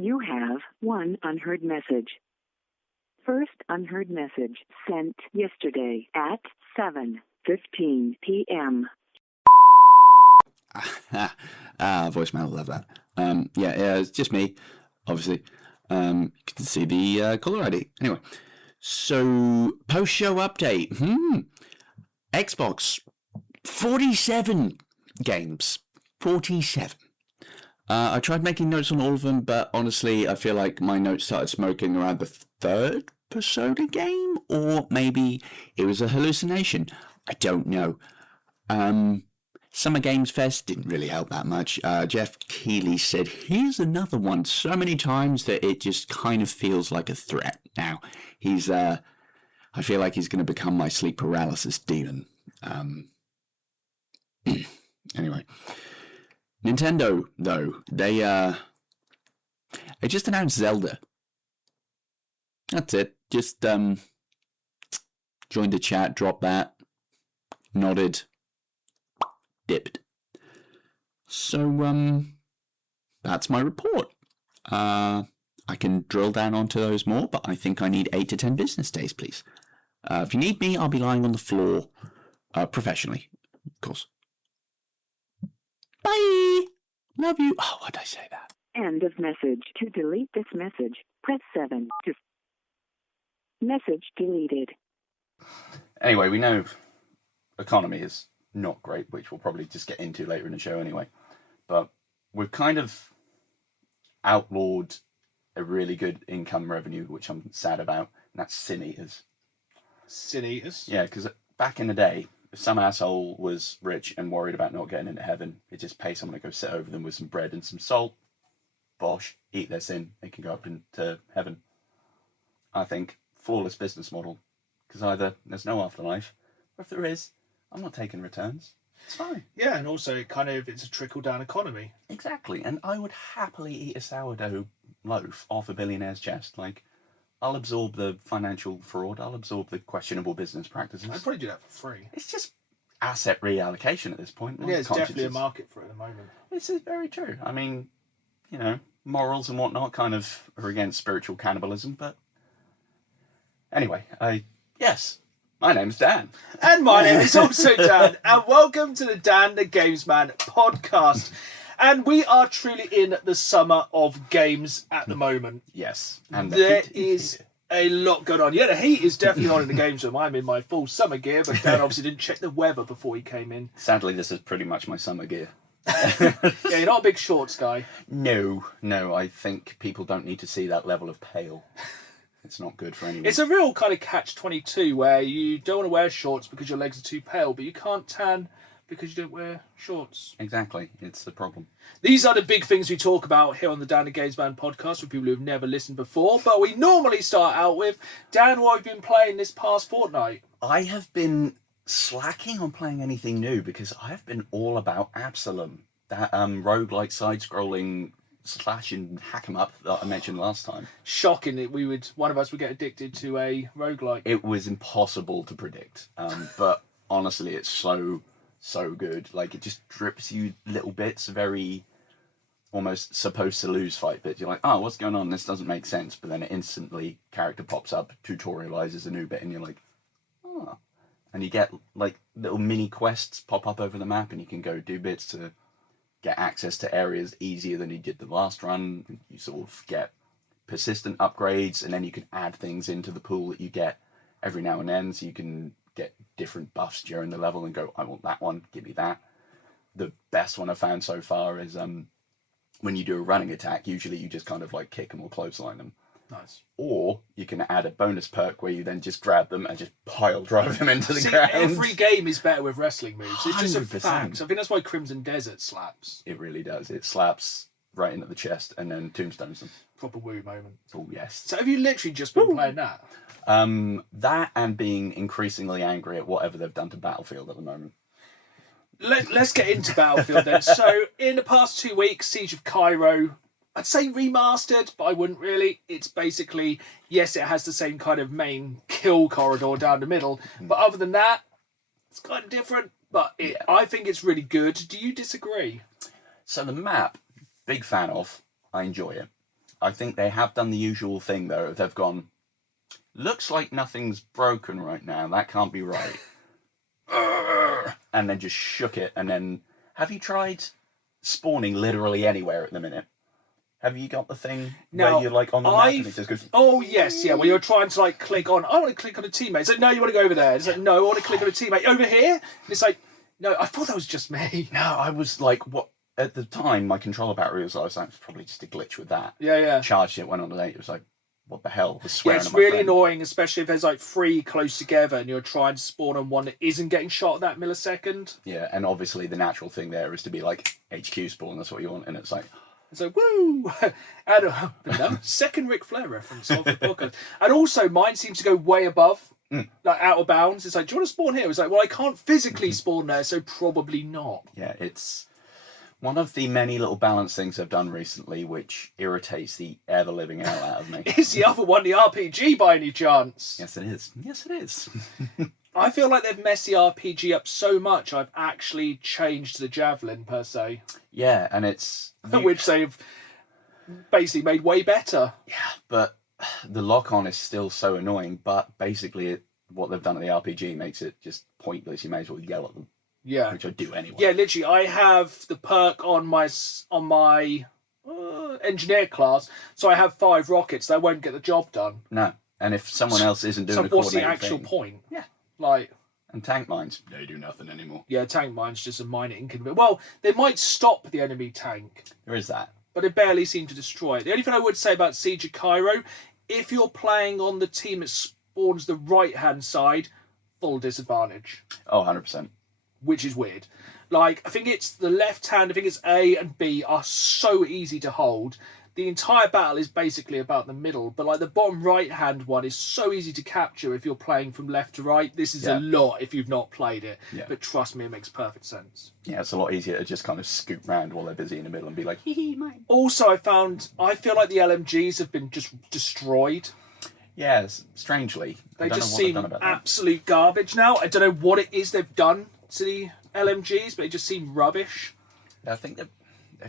You have one unheard message. First unheard message sent yesterday at 7:15 p.m. Voicemail, love that. It's just me, obviously. You can see the caller ID. Anyway, so post-show update. Xbox, 47 games. 47. I tried making notes on all of them, but honestly, I feel like my notes started smoking around the third Persona game, or maybe it was a hallucination. I don't know. Summer Games Fest didn't really help that much. Jeff Keighley said, here's another one, so many times that it just kind of feels like a threat. Now, I feel like he's going to become my sleep paralysis demon. Anyway. Nintendo, though, they just announced Zelda. That's it. Just joined the chat, dropped that, nodded, dipped. So that's my report. I can drill down onto those more, but I think I need 8 to 10 business days, please. If you need me, I'll be lying on the floor, professionally, of course. Bye. Love you. Oh, why'd I say that? End of message. To delete this message, press 7. Message deleted. Anyway, we know economy is not great, which we'll probably just get into later in the show anyway. But we've kind of outlawed a really good income revenue, which I'm sad about, and that's Sin Eaters. Sin Eaters? Yeah, because back in the day, if some asshole was rich and worried about not getting into heaven, he'd just pay someone to go sit over them with some bread and some salt. Bosh, eat their sin, they can go up into heaven. I think flawless business model, because either there's no afterlife, or if there is, I'm not taking returns. It's fine. Yeah, and also it's a trickle-down economy. Exactly, and I would happily eat a sourdough loaf off a billionaire's chest. Like, I'll absorb the financial fraud, I'll absorb the questionable business practices. I'd probably do that for free. It's just asset reallocation at this point. Yeah, there's definitely a market for it at the moment. This is very true. I mean, morals and whatnot kind of are against spiritual cannibalism, but anyway, yes, my name's Dan. And my name is also Dan, and welcome to the Dan the Games Man podcast. And we are truly in the summer of games at the moment. Yes. And there is a lot going on. Yeah, the heat is definitely on in the games room. I'm in my full summer gear, but Dan obviously didn't check the weather before he came in. Sadly, this is pretty much my summer gear. Yeah, you're not a big shorts guy. No, I think people don't need to see that level of pale. It's not good for anyone. It's a real kind of catch-22 where you don't want to wear shorts because your legs are too pale, but you can't tan because you don't wear shorts. Exactly. It's the problem. These are the big things we talk about here on the Dan the Games Man podcast for people who've never listened before. But we normally start out with, Dan, what have you been playing this past fortnight? I have been slacking on playing anything new because I have been all about Absalom, that roguelike side-scrolling slash and hack 'em up that I mentioned last time. Shocking that one of us would get addicted to a roguelike. It was impossible to predict, but honestly, it's so good. Like, it just drips you little bits, very almost supposed to lose fight bits. You're like, oh, what's going on? This doesn't make sense. But then it instantly, character pops up, tutorializes a new bit, and you're like, oh. And you get like little mini quests pop up over the map, and you can go do bits to get access to areas easier than you did the last run. You sort of get persistent upgrades, and then you can add things into the pool that you get every now and then, so you can get different buffs during the level and go, I want that one, give me that. The best one I've found so far is when you do a running attack, usually you just kind of like kick them or clothesline them. Nice. Or you can add a bonus perk where you then just grab them and just pile drive them into the ground. Every game is better with wrestling moves. It's just a 100%. fact. I think that's why Crimson Desert slaps. It really does. It slaps right into the chest and then tombstones them. Proper woo moment. Oh, yes. So have you literally just been playing that? That and being increasingly angry at whatever they've done to Battlefield at the moment. Let's get into Battlefield then. So in the past 2 weeks, Siege of Cairo, I'd say remastered, but I wouldn't really. It's basically, yes, it has the same kind of main kill corridor down the middle, but other than that, it's kind of different. But I think it's really good. Do you disagree? So the map, big fan of. I enjoy it. I think they have done the usual thing, though. They've gone, looks like nothing's broken right now. That can't be right. And then just shook it. And then, have you tried spawning literally anywhere at the minute? Have you got the thing where you're like on the map and it just goes... Oh, yes, yeah, where you're trying to like click on, I want to click on a teammate. It's like, no, you want to go over there. It's like, no, I want to click on a teammate. Over here? And it's like, no, I thought that was just me. No, I was like, what? At the time, my controller battery was like, it's probably just a glitch with that. Yeah. Charged it, went on to 8. It was like, what the hell? It's really annoying, especially if there's like 3 close together and you're trying to spawn on one that isn't getting shot at that millisecond. Yeah, and obviously the natural thing there is to be like HQ spawn, that's what you want, and it's like... It's like, woo! And no, second Ric Flair reference of the podcast. And also, mine seems to go way above, like out of bounds. It's like, do you want to spawn here? It's like, well, I can't physically spawn there, so probably not. Yeah, it's one of the many little balance things I've done recently, which irritates the ever-living hell out of me. Is the other one the RPG by any chance? Yes, it is. Yes, it is. I feel like they've messed the RPG up so much, I've actually changed the Javelin, per se. Yeah, and it's... Which they've basically made way better. Yeah, but the lock-on is still so annoying, but basically what they've done at the RPG makes it just pointless. You may as well yell at them. Yeah. Which I do anyway. Yeah, literally, I have the perk on my engineer class, so I have 5 rockets. They won't get the job done. No, and if someone else isn't doing so what's the actual point? Yeah. Like... And tank mines, they do nothing anymore. Yeah, tank mines just a minor inconvenience. Well, they might stop the enemy tank. There is that. But they barely seem to destroy it. The only thing I would say about Siege of Cairo, if you're playing on the team that spawns the right-hand side, full disadvantage. Oh, 100%. Which is weird. Like, I think it's the left hand, I think it's A and B are so easy to hold. The entire battle is basically about the middle, but like the bottom right-hand one is so easy to capture if you're playing from left to right. This is a lot if you've not played it, but trust me, it makes perfect sense. Yeah, it's a lot easier to just kind of scoot round while they're busy in the middle and be like, hee hee, mate. Also, I feel like the LMGs have been just destroyed. Yeah, strangely. They just seem absolute garbage now. I don't know what it is they've done to the LMGs, but they just seem rubbish. I think they've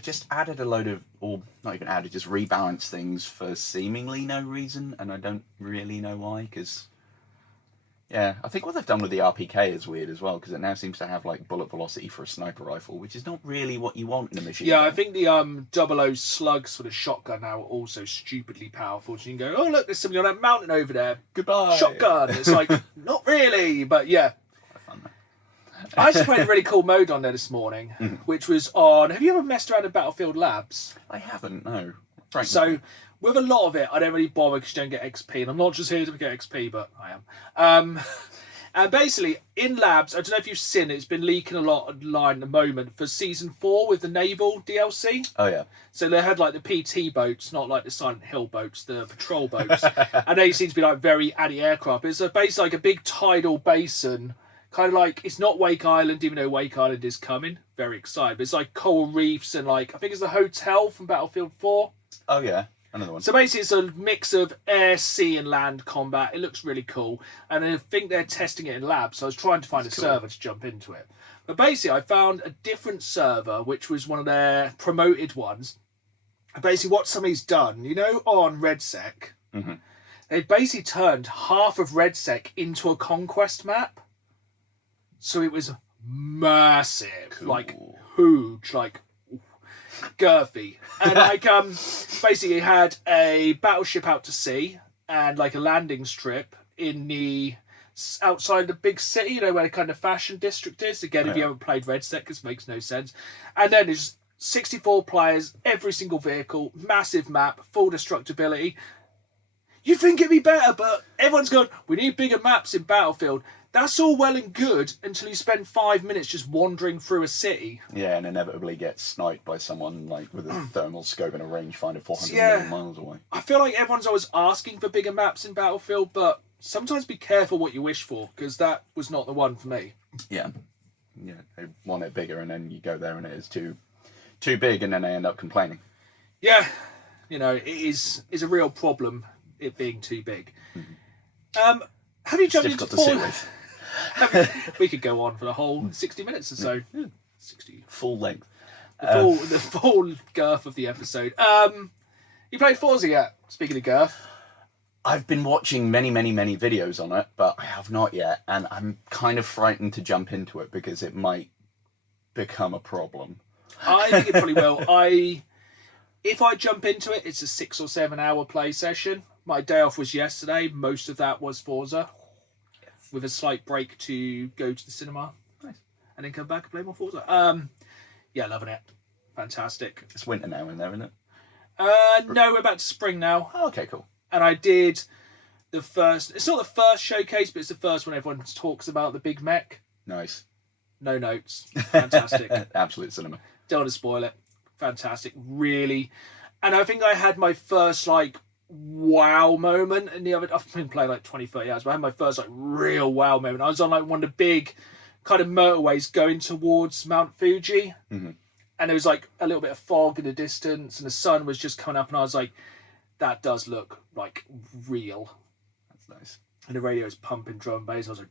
just added a load of, or not even added, just rebalanced things for seemingly no reason, and I don't really know why, because, yeah, I think what they've done with the RPK is weird as well, because it now seems to have, like, bullet velocity for a sniper rifle, which is not really what you want in a machine gun. I think the 00 slugs for the shotgun now are also stupidly powerful, so you can go, oh, look, there's somebody on that mountain over there. Goodbye. Shotgun. It's like, not really, but yeah. I just played a really cool mode on there this morning, which was on... Have you ever messed around in Battlefield Labs? I haven't, no. Frankly. So, with a lot of it, I don't really bother because you don't get XP. And I'm not just here to get XP, but I am. And basically, in Labs, I don't know if you've seen it, it's been leaking a lot online at the moment for Season 4 with the Naval DLC. Oh, yeah. So they had, like, the PT boats, not like the Silent Hill boats, the patrol boats. And they seem to be, like, very anti-aircraft. It's basically like a big tidal basin. Kind of like, it's not Wake Island, even though Wake Island is coming. Very excited. But it's like coral reefs and like, I think it's the hotel from Battlefield 4. Oh, yeah. Another one. So basically it's a mix of air, sea and land combat. It looks really cool. And I think they're testing it in labs. So I was trying to find a server to jump into it. But basically I found a different server, which was one of their promoted ones. And basically what somebody's done, you know, on RedSec, they basically turned half of RedSec into a conquest map. So it was massive, like huge, like girthy. And like basically had a battleship out to sea and like a landing strip in the outside the big city, you know, where the kind of fashion district is. Again, if you haven't played RedSec, this makes no sense. And then there's 64 players, every single vehicle, massive map, full destructibility. You think it'd be better, but everyone's going, we need bigger maps in Battlefield. That's all well and good until you spend 5 minutes just wandering through a city. Yeah, and inevitably get sniped by someone like with a thermal scope and a rangefinder 400 million miles away. I feel like everyone's always asking for bigger maps in Battlefield, but sometimes be careful what you wish for, because that was not the one for me. Yeah. Yeah, they want it bigger, and then you go there and it is too big, and then they end up complaining. Yeah, you know, it is a real problem, it being too big. Have you jumped into to sit with. We could go on for the whole 60 minutes or so. 60. Full length. The full girth of the episode. You played Forza yet? Speaking of Girth. I've been watching many, many, many videos on it, but I have not yet, and I'm kind of frightened to jump into it because it might become a problem. I think it probably will. If I jump into it, it's a 6 or 7 hour play session. My day off was yesterday. Most of that was Forza, with a slight break to go to the cinema. Nice. And then come back and play more Forza. Yeah, loving it. Fantastic. It's winter now in there, isn't it? No, we're back to spring now. Oh, okay, cool. And I did the first... It's not the first showcase, but it's the first one everyone talks about, the big mech. Nice. No notes. Fantastic. Absolute cinema. Don't want to spoil it. Fantastic. Really. And I think I had my first, like, wow moment in the other... I've been playing, like, 20, 30 hours, but I had my first, like, real wow moment. I was on, like, one of the big kind of motorways going towards Mount Fuji. Mm-hmm. And there was, like, a little bit of fog in the distance, and the sun was just coming up, and I was like, that does look, like, real. That's nice. And the radio's pumping drum bass. I was like,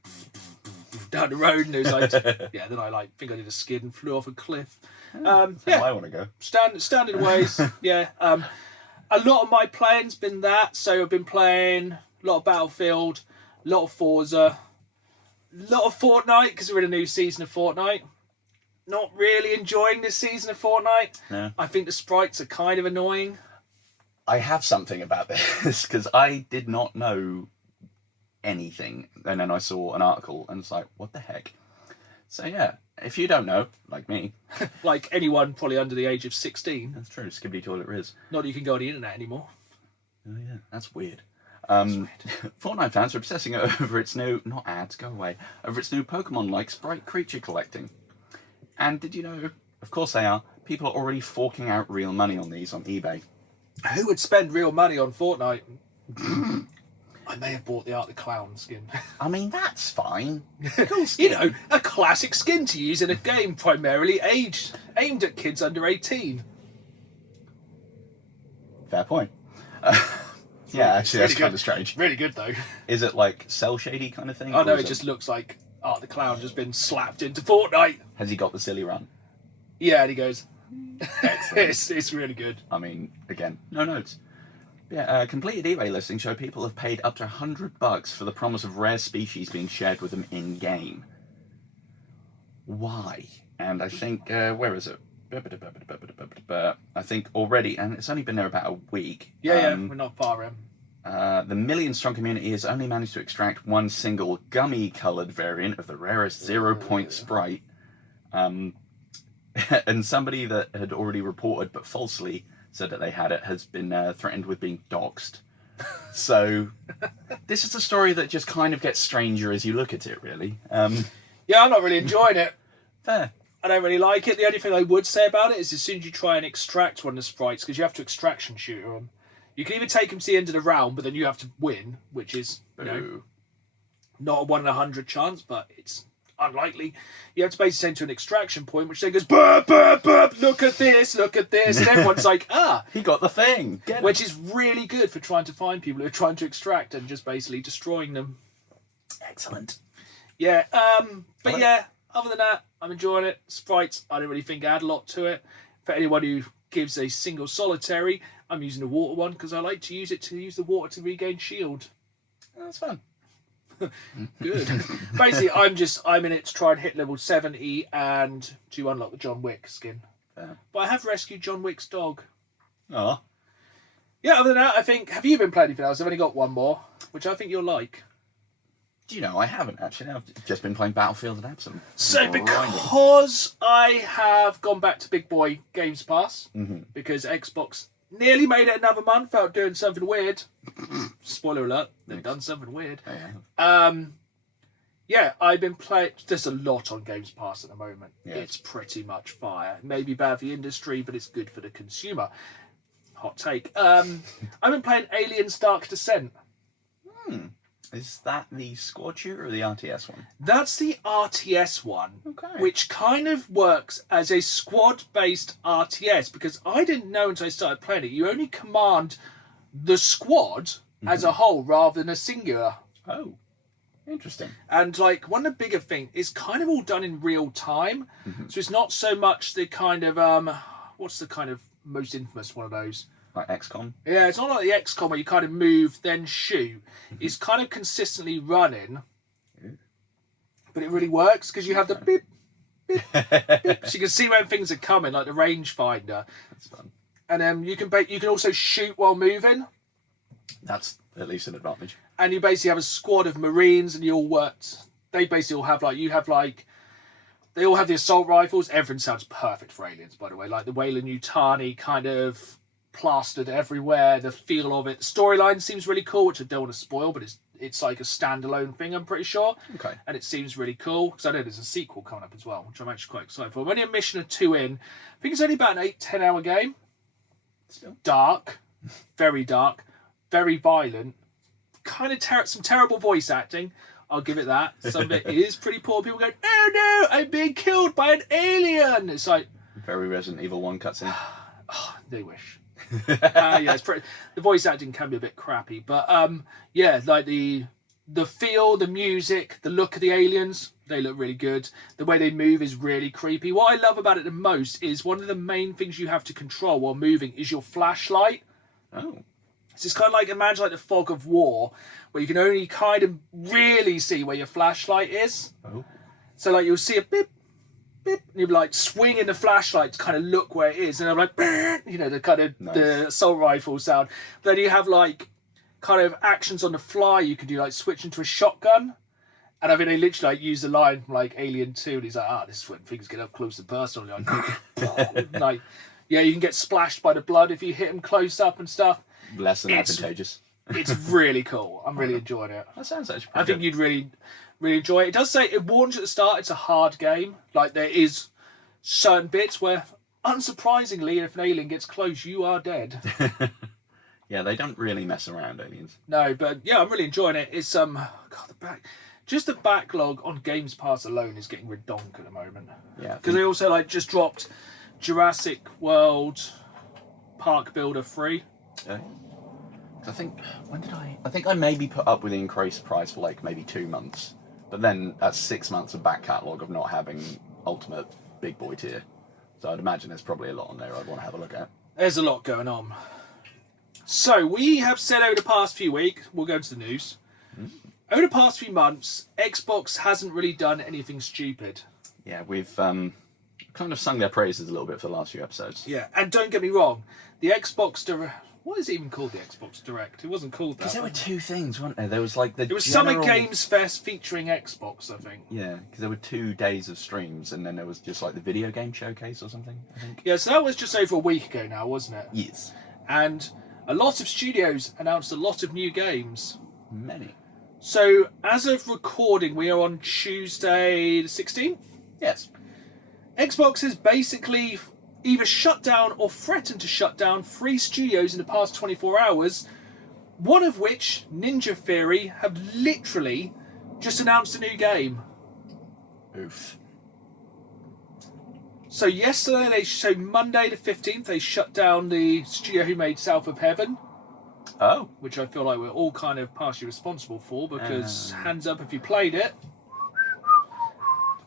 down the road, and it was like, yeah, then I, like, think I did a skid and flew off a cliff. That's how I want to go. Standing ways, yeah. A lot of my playing's been that, so I've been playing a lot of Battlefield, a lot of Forza, a lot of Fortnite, because we're in a new season of Fortnite. Not really enjoying this season of Fortnite. No. I think the sprites are kind of annoying. I have something about this, because I did not know anything, and then I saw an article, and it's like, what the heck? So yeah, if you don't know, like me... Like anyone probably under the age of 16. That's true, Skibbity Toilet Riz. Not that you can go on the internet anymore. Oh yeah, that's weird. Fortnite fans are obsessing over its new... Not ads, go away. Over its new Pokemon-like sprite creature collecting. And did you know, of course they are, people are already forking out real money on these on eBay. Who would spend real money on Fortnite? I may have bought the Art the Clown skin. I mean, that's fine. Cool skin. You know, a classic skin to use in a game primarily aimed at kids under 18. Fair point. Yeah, actually, that's kind of strange. Really good, though. Is it like cell shady kind of thing? Oh, no, or is it just looks like Art the Clown just been slapped into Fortnite. Has he got the silly run? Yeah, and he goes... Excellent. it's really good. I mean, again, no notes. Yeah, completed eBay listings show people have paid up to $100 for the promise of rare species being shared with them in-game. Why? And I think, where is it? I think already, and it's only been there about a week. Yeah, we're not far in. The million-strong community has only managed to extract one single gummy-coloured variant of the rarest 0-point sprite. And somebody that had already reported, but falsely, said that they had it, has been threatened with being doxxed. So, this is a story that just kind of gets stranger as you look at it, really. Yeah, I'm not really enjoying it. Fair. I don't really like it. The only thing I would say about it is as soon as you try and extract one of the sprites, because you have to extraction shoot them, you can either take them to the end of the round, but then you have to win, which is, you know, not a 1 in 100 chance, but it's unlikely. You have to basically send to an extraction point, which then goes, burp, burp, burp, look at this, and everyone's like, he got the thing. Which is really good for trying to find people who are trying to extract and just basically destroying them. Excellent. Yeah, but yeah, other than that, I'm enjoying it. Sprites, I don't really think add a lot to it. For anyone who gives a single solitary, I'm using the water one because I like to use the water to regain shield. That's fun. Good. Basically, I'm in it to try and hit level 70 and to unlock the John Wick skin. Fair. But I have rescued John Wick's dog. Oh. Yeah, other than that, I think... Have you been playing anything else? I've only got one more, which I think you'll like. Do you know, I haven't actually. I've just been playing Battlefield and Absent. So because I have gone back to Big Boy Games Pass, because Xbox nearly made it another month without doing something weird. Spoiler alert, they've done something weird. Yeah, I've been playing... There's a lot on Games Pass at the moment. Yes. It's pretty much fire. It may be bad for the industry, but it's good for the consumer. Hot take. I've been playing Aliens Dark Descent. Is that the squad shooter or the RTS one? That's the RTS one, okay. Which kind of works as a squad-based RTS, because I didn't know until I started playing it. You only command the squad as a whole rather than a singular. Oh, interesting. And like one of the bigger things is kind of all done in real time, so it's not so much the kind of what's the kind of most infamous one of those? Like XCOM? Yeah, it's not like the XCOM where you kind of move, then shoot. It's kind of consistently running. But it really works because you have the beep, beep, beep. So you can see when things are coming, like the rangefinder. That's fun. And you can also shoot while moving. That's at least an advantage. And you basically have a squad of Marines, and you all worked. They basically all have they all have the assault rifles. Everything sounds perfect for Aliens, by the way. Like the Weyland-Yutani kind of plastered everywhere. The feel of it. The storyline seems really cool, which I don't want to spoil, but it's like a standalone thing, I'm pretty sure. Okay. And it seems really cool, because I know there's a sequel coming up as well, which I'm actually quite excited for. I'm only a mission or 2 in. I think it's only about an 8-10 hour game. Still. Dark. Very dark. Very violent. Kind of some terrible voice acting. I'll give it that. Some of it is pretty poor. People going, "Oh no, I'm being killed by an alien." It's like Very Resident Evil 1 cutscene. oh, they wish. Yeah, it's pretty. The voice acting can be a bit crappy, but yeah, like the feel, the music, the look of the aliens, they look really good. The way they move is really creepy. What I love about it the most is one of the main things you have to control while moving is your flashlight. Oh. So it's kind of like, imagine like the fog of war, where you can only kind of really see where your flashlight is. Oh. So like you'll see a beep, beep, and you'll be like swinging the flashlight to kind of look where it is, and I'm like, you know, the kind of the assault rifle sound. But then you have like kind of actions on the fly you can do, like switch into a shotgun. And I mean, they literally like use the line from like Alien 2, and he's like, this is when things get up close and personal. Like, yeah, you can get splashed by the blood if you hit them close up and stuff. Less than advantageous. It's really cool. I'm really enjoying it. That sounds actually I think good. you'd really, really enjoy it. It does say, it warns at the start, it's a hard game. Like, there is certain bits where, unsurprisingly, if an alien gets close, you are dead. Yeah, they don't really mess around, Aliens. No, but yeah, I'm really enjoying it. It's just the backlog on Games Pass alone is getting redonk at the moment. Yeah. Because they also like just dropped Jurassic World Park Builder 3. I think I think I maybe put up with the increased price for like maybe 2 months, but then that's 6 months of back catalogue of not having Ultimate Big Boy tier. So I'd imagine there's probably a lot on there I'd want to have a look at. There's a lot going on. So we have said over the past few weeks, we'll go into the news. Over the past few months, Xbox hasn't really done anything stupid. Yeah, we've kind of sung their praises a little bit for the last few episodes. Yeah, and don't get me wrong, the Xbox Direct... What is it even called, the Xbox Direct? It wasn't called that. Because there were 2 things, weren't there? There was like the It was general... Summer Games Fest featuring Xbox, I think. Yeah, because there were 2 days of streams, and then there was just like the video game showcase or something, I think. Yeah, so that was just over a week ago now, wasn't it? Yes. And a lot of studios announced a lot of new games. Many. So, as of recording, we are on Tuesday the 16th. Yes. Xbox has basically either shut down or threatened to shut down 3 studios in the past 24 hours, one of which, Ninja Theory, have literally just announced a new game. Oof. So Monday the 15th, they shut down the studio who made South of Heaven, Oh. which I feel like we're all kind of partially responsible for, because hands up if you played it.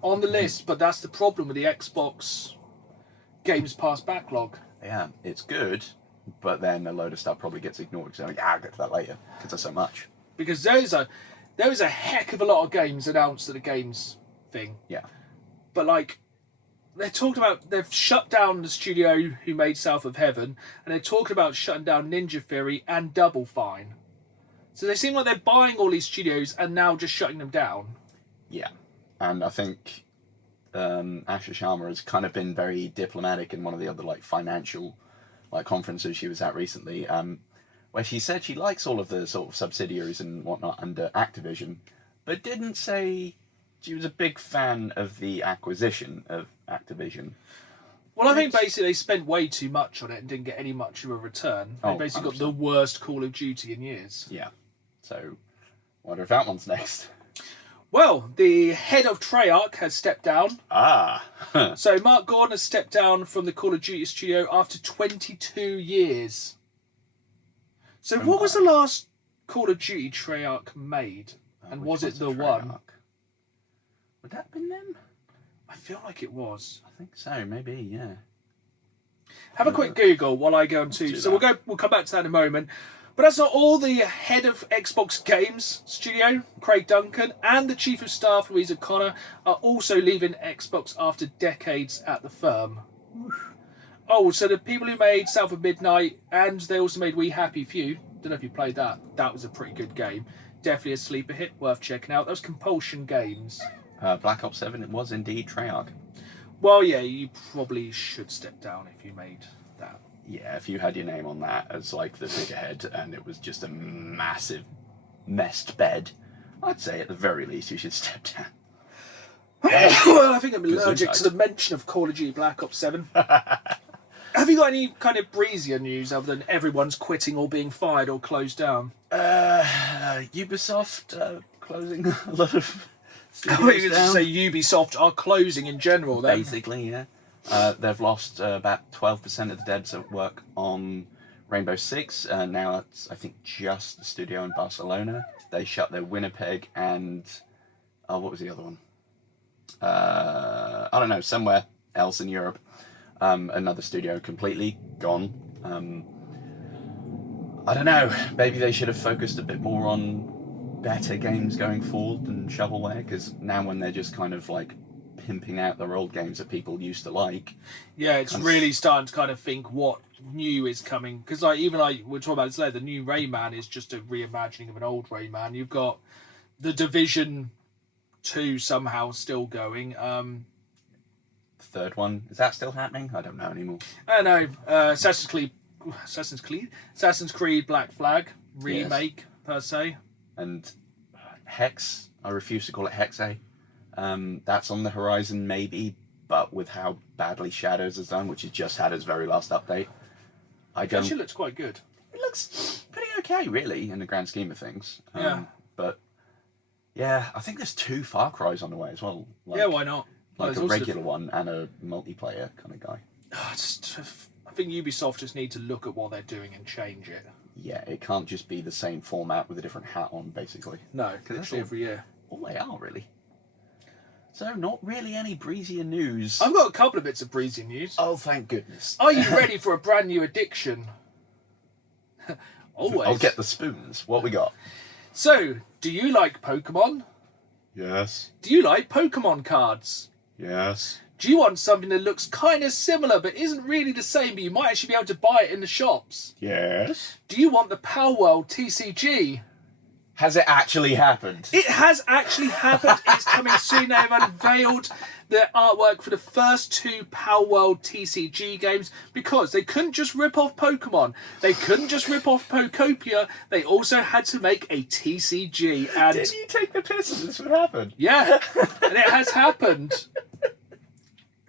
On the list, but that's the problem with the Xbox Games Pass backlog. Yeah, it's good, but then a load of stuff probably gets ignored because I'll get to that later because there's so much. Because there is a heck of a lot of games announced at the games thing. Yeah. But like, they've shut down the studio who made South of Heaven, and they're talking about shutting down Ninja Theory and Double Fine. So they seem like they're buying all these studios and now just shutting them down. Yeah, and I think Asha Sharma has kind of been very diplomatic in one of the other like financial like conferences she was at recently, where she said she likes all of the sort of subsidiaries and whatnot under Activision, but didn't say she was a big fan of the acquisition of Activision. Well, I think basically they spent way too much on it and didn't get any much of a return. They basically 100%. got the worst Call of Duty in years. Yeah, so wonder if that one's next. Well, the head of Treyarch has stepped down. Ah. So Mark Gordon has stepped down from the Call of Duty studio after 22 years. So what was the last Call of Duty Treyarch made? And was it the one? Would that have been them? I feel like it was. I think so, maybe, yeah. Have a quick Google while I go on to. So we'll come back to that in a moment. But that's not all. The head of Xbox Games Studio, Craig Duncan, and the chief of staff, Louise O'Connor, are also leaving Xbox after decades at the firm. Oh, so the people who made South of Midnight, and they also made We Happy Few. Don't know if you played that. That was a pretty good game. Definitely a sleeper hit, worth checking out. That was Compulsion Games. Black Ops 7, it was indeed Treyarch. Well, yeah, you probably should step down if you made that. Yeah, if you had your name on that as like the figurehead and it was just a massive messed bed, I'd say at the very least you should step down. Well, I think I'm allergic to the mention of Call of Duty Black Ops 7. Have you got any kind of breezier news other than everyone's quitting or being fired or closed down? Ubisoft closing a lot of I thought you were going to say Ubisoft are closing in general then. Basically, yeah. They've lost about 12% of the devs that work on Rainbow Six. Now it's, I think, just the studio in Barcelona. They shut their Winnipeg and... Oh, what was the other one? I don't know, somewhere else in Europe. Another studio completely gone. I don't know, maybe they should have focused a bit more on better games going forward than shovelware, because now when they're just kind of like pimping out their old games that people used to like. Yeah, it's really starting to kind of think what new is coming, because like even like we're talking about this later, the new Rayman is just a reimagining of an old Rayman. You've got the Division 2 somehow still going. Third one, is that still happening? I don't know anymore. I know. Assassin's Creed Black Flag remake, yes, per se. And Hex, I refuse to call it Hexe. That's on the horizon maybe, but with how badly Shadows has done, which has just had its very last update, It actually looks quite good. It looks pretty okay, really, in the grand scheme of things. Yeah. But yeah, I think there's 2 Far Cries on the way as well. Like, yeah, why not? Like a regular one and a multiplayer kind of guy. I think Ubisoft just need to look at what they're doing and change it. Yeah, it can't just be the same format with a different hat on, basically. No, because that's every year. All they are, really. So, not really any breezier news. I've got a couple of bits of breezy news. Oh, thank goodness. Are you ready for a brand new addiction? Always. I'll get the spoons. What we got? So, do you like Pokemon? Yes. Do you like Pokemon cards? Yes. Do you want something that looks kind of similar but isn't really the same, but you might actually be able to buy it in the shops? Yes. Do you want the Power World TCG? Has it actually happened? It has actually happened. It's coming soon. They have unveiled the artwork for the first 2 Power World TCG games because they couldn't just rip off Pokemon. They couldn't just rip off Pokopia. They also had to make a TCG. And did you take the piss that this would happen? yeah, and it has happened.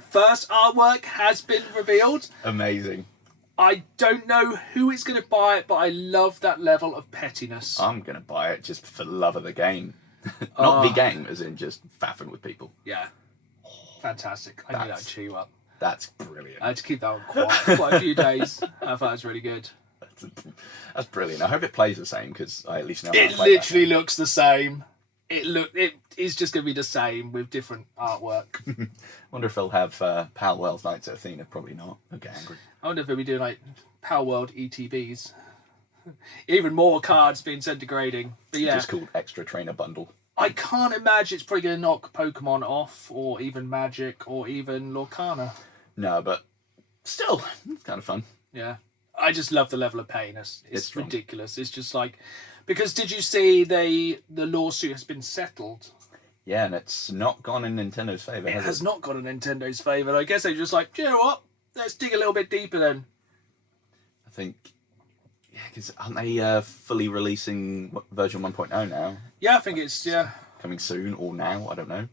First artwork has been revealed. Amazing. I don't know who is going to buy it, but I love that level of pettiness. I'm going to buy it just for the love of the game. Not the game, as in just faffing with people. Yeah. Fantastic. I knew that would cheer you up. That's brilliant. I had to keep that on quite a few days. I thought it was really good. That's brilliant. I hope it plays the same, because I at least know how It to play literally looks the same. It is just going to be the same with different artwork. Wonder if they'll have Pal Wells Knights at Athena. Probably not. I'll get angry. I wonder if they'll be doing like Power World ETBs. Even more cards being sent to grading. But yeah. Just called Extra Trainer Bundle. I can't imagine it's probably going to knock Pokemon off, or even Magic, or even Lorcana. No, but still, it's kind of fun. Yeah. I just love the level of pettiness. It's strong. ridiculous. It's just like... Because did you see the lawsuit has been settled? Yeah, and it's not gone in Nintendo's favour, It has has it? not gone in Nintendo's favour. I guess they're just like, do you know what? Let's dig a little bit deeper then. I think... Yeah, because aren't they fully releasing version 1.0 now? Yeah, I think it's, yeah. Coming soon, or now, I don't know.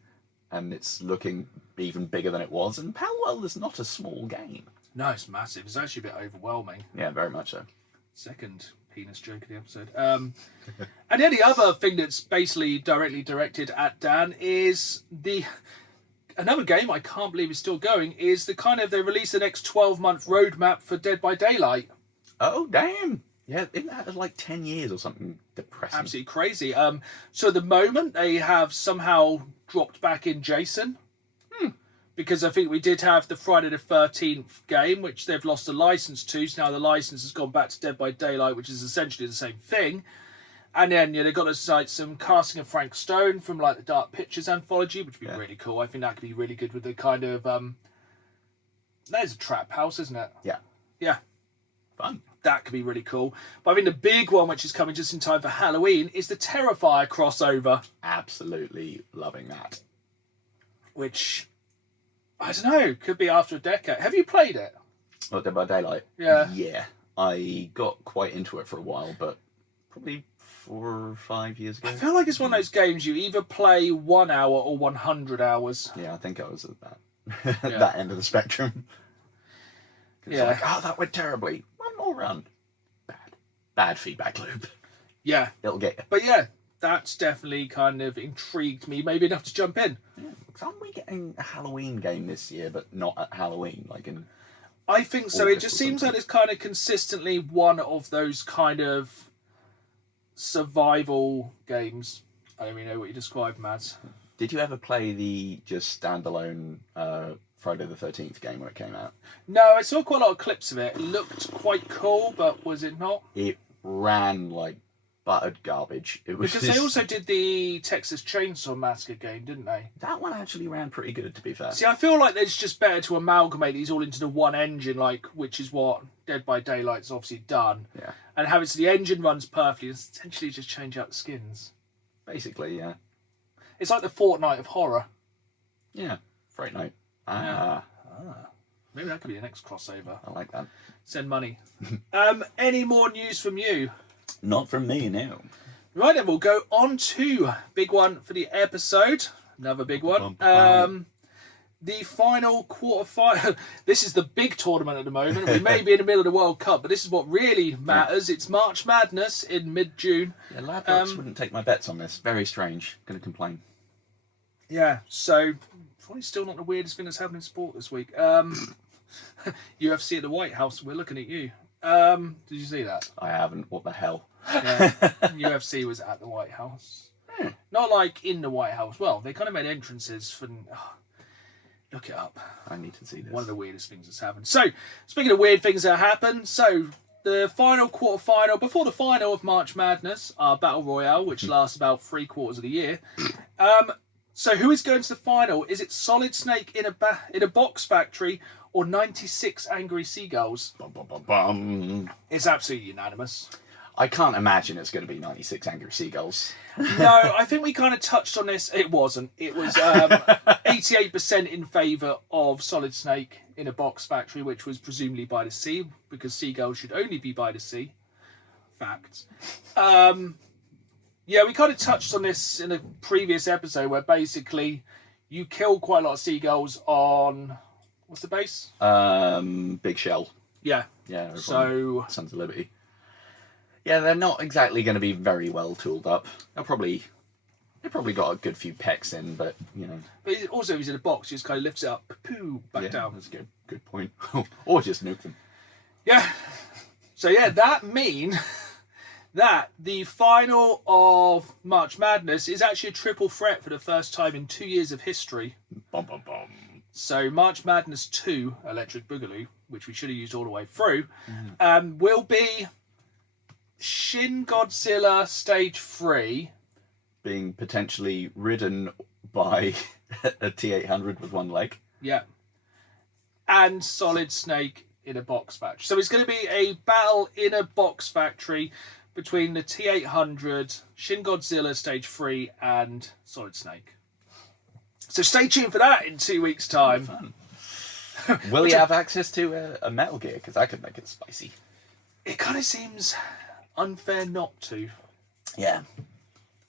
And it's looking even bigger than it was. And Palworld is not a small game. No, it's massive. It's actually a bit overwhelming. Yeah, very much so. Second penis joke of the episode. And then the other thing that's basically directly directed at Dan is another game I can't believe is still going is they released the next 12-month roadmap for Dead by Daylight. Oh, damn. Yeah, isn't that like 10 years or something depressing? Absolutely crazy. So at the moment they have somehow dropped back in Jason. because I think we did have the Friday the 13th game, which they've lost the license to. So now the license has gone back to Dead by Daylight, which is essentially the same thing. And then they've got us like some casting of Frank Stone from like the Dark Pictures anthology, which would be really cool. I think that could be really good with the kind of there's a trap house, isn't it? Yeah. Fun. That could be really cool. But I think the big one, which is coming just in time for Halloween, is the Terrifier crossover. Absolutely loving that. Which, I don't know, could be after a decade. Have you played it? Oh, Dead by Daylight? Yeah. Yeah. I got quite into it for a while, but probably 4 or 5 years ago. I feel like it's one of those games you either play 1 hour or 100 hours. Yeah, I think I was at that that end of the spectrum. It's like, oh, that went terribly. One more run. Bad feedback loop. Yeah. It'll get you. But yeah, that's definitely kind of intrigued me, maybe enough to jump in. Yeah, because aren't we getting a Halloween game this year, but not at Halloween, like in... I think so. It just seems like it's kind of consistently one of those kind of survival games. I don't really know what you describe them as. Did you ever play the just standalone Friday the 13th game when it came out? No, I saw quite a lot of clips of it. It looked quite cool, but was it not? It ran like buttered garbage. It was because they also did the Texas Chainsaw Massacre game, didn't they? That one actually ran pretty good, to be fair. See, I feel like it's just better to amalgamate these all into the one engine, like which is what Dead by Daylight's obviously done. Yeah. And have it so the engine runs perfectly and essentially just change out the skins. Basically, yeah. It's like the Fortnite of horror. Yeah. Fright Night. Maybe that could be the next crossover. I like that. Send money. Any more news from you? Not from me, no. Right then, we'll go on to big one for the episode. Another big one. The final quarterfinal. This is the big tournament at the moment. We may be in the middle of the World Cup, but this is what really matters. It's March Madness in mid-June. Yeah, Ladbrokes wouldn't take my bets on this. Very strange. Going to complain. Yeah, so probably still not the weirdest thing that's happened in sport this week. UFC at the White House. We're looking at you. Did you see that? I haven't. What the hell? Yeah, UFC was at the White House. Not like in the White House. Well, they kind of made entrances for... look it up. I need to see this. One of the weirdest things that's happened. So, speaking of weird things that happened, so the final quarterfinal, before the final of March Madness, our Battle Royale, which lasts about 3/4 of the year. So who is going to the final? Is it Solid Snake in a box factory or 96 Angry Seagulls? Bum, bum, bum, bum. It's absolutely unanimous. I can't imagine it's going to be 96 Angry Seagulls. No, I think we kind of touched on this. It wasn't. It was 88% in favour of Solid Snake in a box factory, which was presumably by the sea, because seagulls should only be by the sea. Fact. Yeah, we kind of touched on this in a previous episode where basically you kill quite a lot of seagulls on... What's the base? Big Shell. Yeah. Yeah. So... Sons of Liberty. Yeah, they're not exactly going to be very well tooled up. They probably got a good few pecks in, but, you know. But also, if he's in a box, he just kind of lifts it up, back down. That's a good point. Or just nuke them. Yeah. So, yeah, that means that the final of March Madness is actually a triple threat for the first time in 2 years of history. Bum, bum, bum. So, March Madness 2, Electric Boogaloo, which we should have used all the way through, will be Shin Godzilla Stage 3. Being potentially ridden by a T-800 with one leg. Yeah. And Solid Snake in a box factory. So it's going to be a battle in a box factory between the T-800, Shin Godzilla Stage 3 and Solid Snake. So stay tuned for that in 2 weeks' time. Fun. Will he have access to a Metal Gear? Because I could make it spicy. It kind of seems unfair not to. Yeah.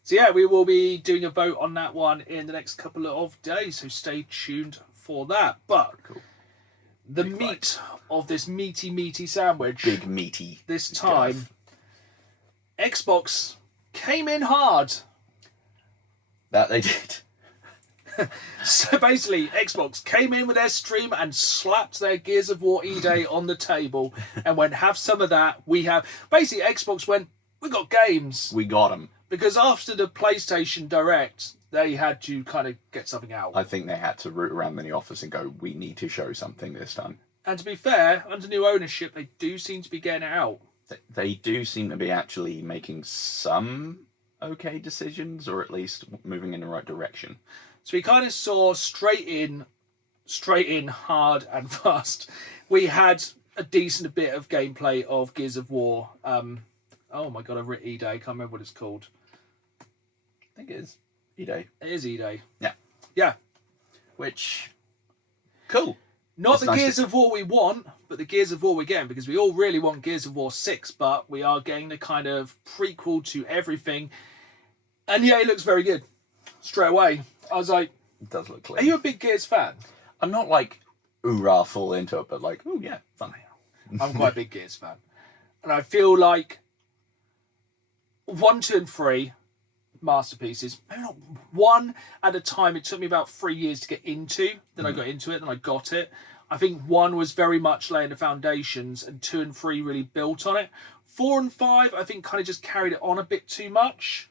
So yeah, we will be doing a vote on that one in the next couple of days, so stay tuned for that. But the big meat of this meaty sandwich, big meaty this time, Xbox came in hard. That they did. So basically, Xbox came in with their stream and slapped their Gears of War E-Day on the table and went, have some of that. Basically, Xbox went, we got games. We got them. Because after the PlayStation Direct, They had to kind of get something out. I think they had to root around in the office and go, we need to show something this time. And to be fair, under new ownership, they do seem to be getting it out. They do seem to be actually making some okay decisions, or at least moving in the right direction. So we kind of saw straight in, hard and fast. We had a decent bit of gameplay of Gears of War. Oh my god, I've written E-Day. I can't remember what it's called. I think it is E-Day. It is E-Day. Yeah. Yeah. Which, cool. Not It's the nice Gears of War we want, but the Gears of War we're getting, because we all really want Gears of War 6, but we are getting the kind of prequel to everything. And yeah, it looks very good. Straight away. I was like, It does look clean. are you a big Gears fan? I'm not like, oorah, full into it, but like, oh yeah, fun. I'm quite a big Gears fan. And I feel like 1, 2, and 3 masterpieces. Maybe not one at a time. It took me about 3 years to get into. Then I got into it, then I got it. I think 1 was very much laying the foundations, and 2 and 3 really built on it. 4 and 5, I think, kind of just carried it on a bit too much.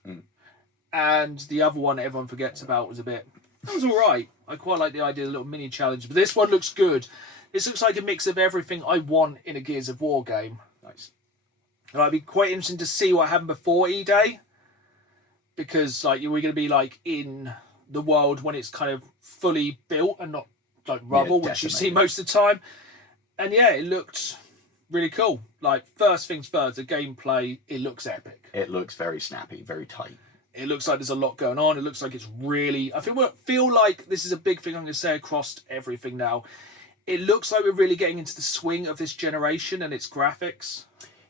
And the other one everyone forgets about was it was all right. I quite like the idea of the little mini challenge, but this one looks good. This looks like a mix of everything I want in a Gears of War game. Nice. And it'd be quite interesting to see what happened before E-Day, because like we're going to be like in the world when it's kind of fully built and not like rubble, which you see most of the time. And yeah, it looked really cool. Like, first things first, the gameplay, it looks epic. It looks very snappy, very tight. It looks like there's a lot going on. It looks like it's really... I feel like this is a big thing I'm going to say across everything now. It looks like we're really getting into the swing of this generation and its graphics.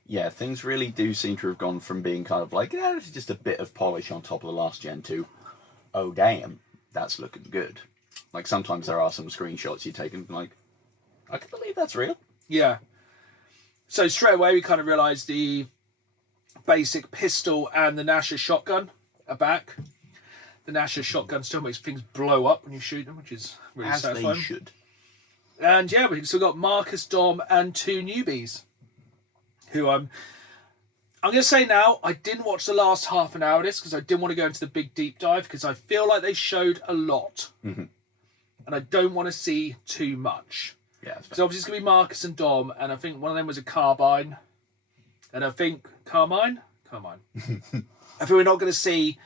Yeah, things really do seem to have gone from being kind of like, yeah, it's just a bit of polish on top of the last gen to, oh damn, that's looking good. Like, sometimes there are some screenshots you take and like, I can believe that's real. Yeah. So straight away we kind of realised the basic pistol and the Nasher shotgun are back. The Nasher shotgun still makes things blow up when you shoot them, which is really As satisfying. they should. And yeah, we've still got Marcus, Dom, and 2 newbies, who I'm going to say now, I didn't watch the last half an hour of this because I didn't want to go into the big deep dive, because I feel like they showed a lot. And I don't want to see too much. Yeah, So obviously it's going to be Marcus and Dom, and I think one of them was a carbine. And I think... Carmine? I think we're not going to see...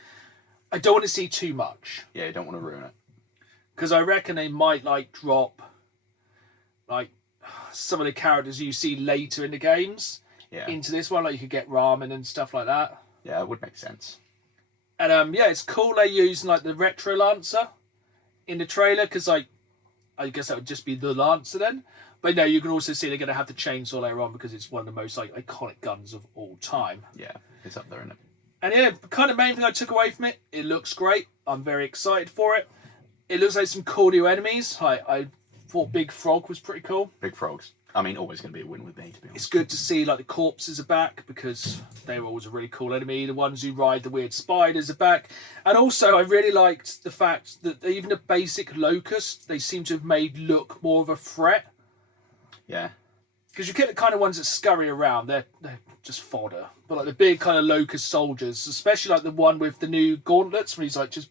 I don't want to see too much. Yeah, you don't want to ruin it. Because I reckon they might, like, drop, like, some of the characters you see later in the games into this one. Like, you could get ramen and stuff like that. Yeah, it would make sense. And, yeah, it's cool they're using, like, the Retro Lancer in the trailer, because, like, I guess that would just be the Lancer then. But no, you can also see they're going to have the chainsaw later on, because it's one of the most, like, iconic guns of all time. Yeah, it's up there, isn't it? And yeah, the kind of main thing I took away from it, it looks great. I'm very excited for it. It looks like some cool new enemies. I thought Big Frog was pretty cool. Big frogs. I mean, always going to be a win with me, to be honest. It's good to see, like, the corpses are back, because they were always a really cool enemy. The ones who ride the weird spiders are back. And also, I really liked the fact that even the basic locust, they seem to have made look more of a threat. Yeah. Because you get the kind of ones that scurry around, they're just fodder. But like the big kind of locust soldiers, especially like the one with the new gauntlets, where he's like just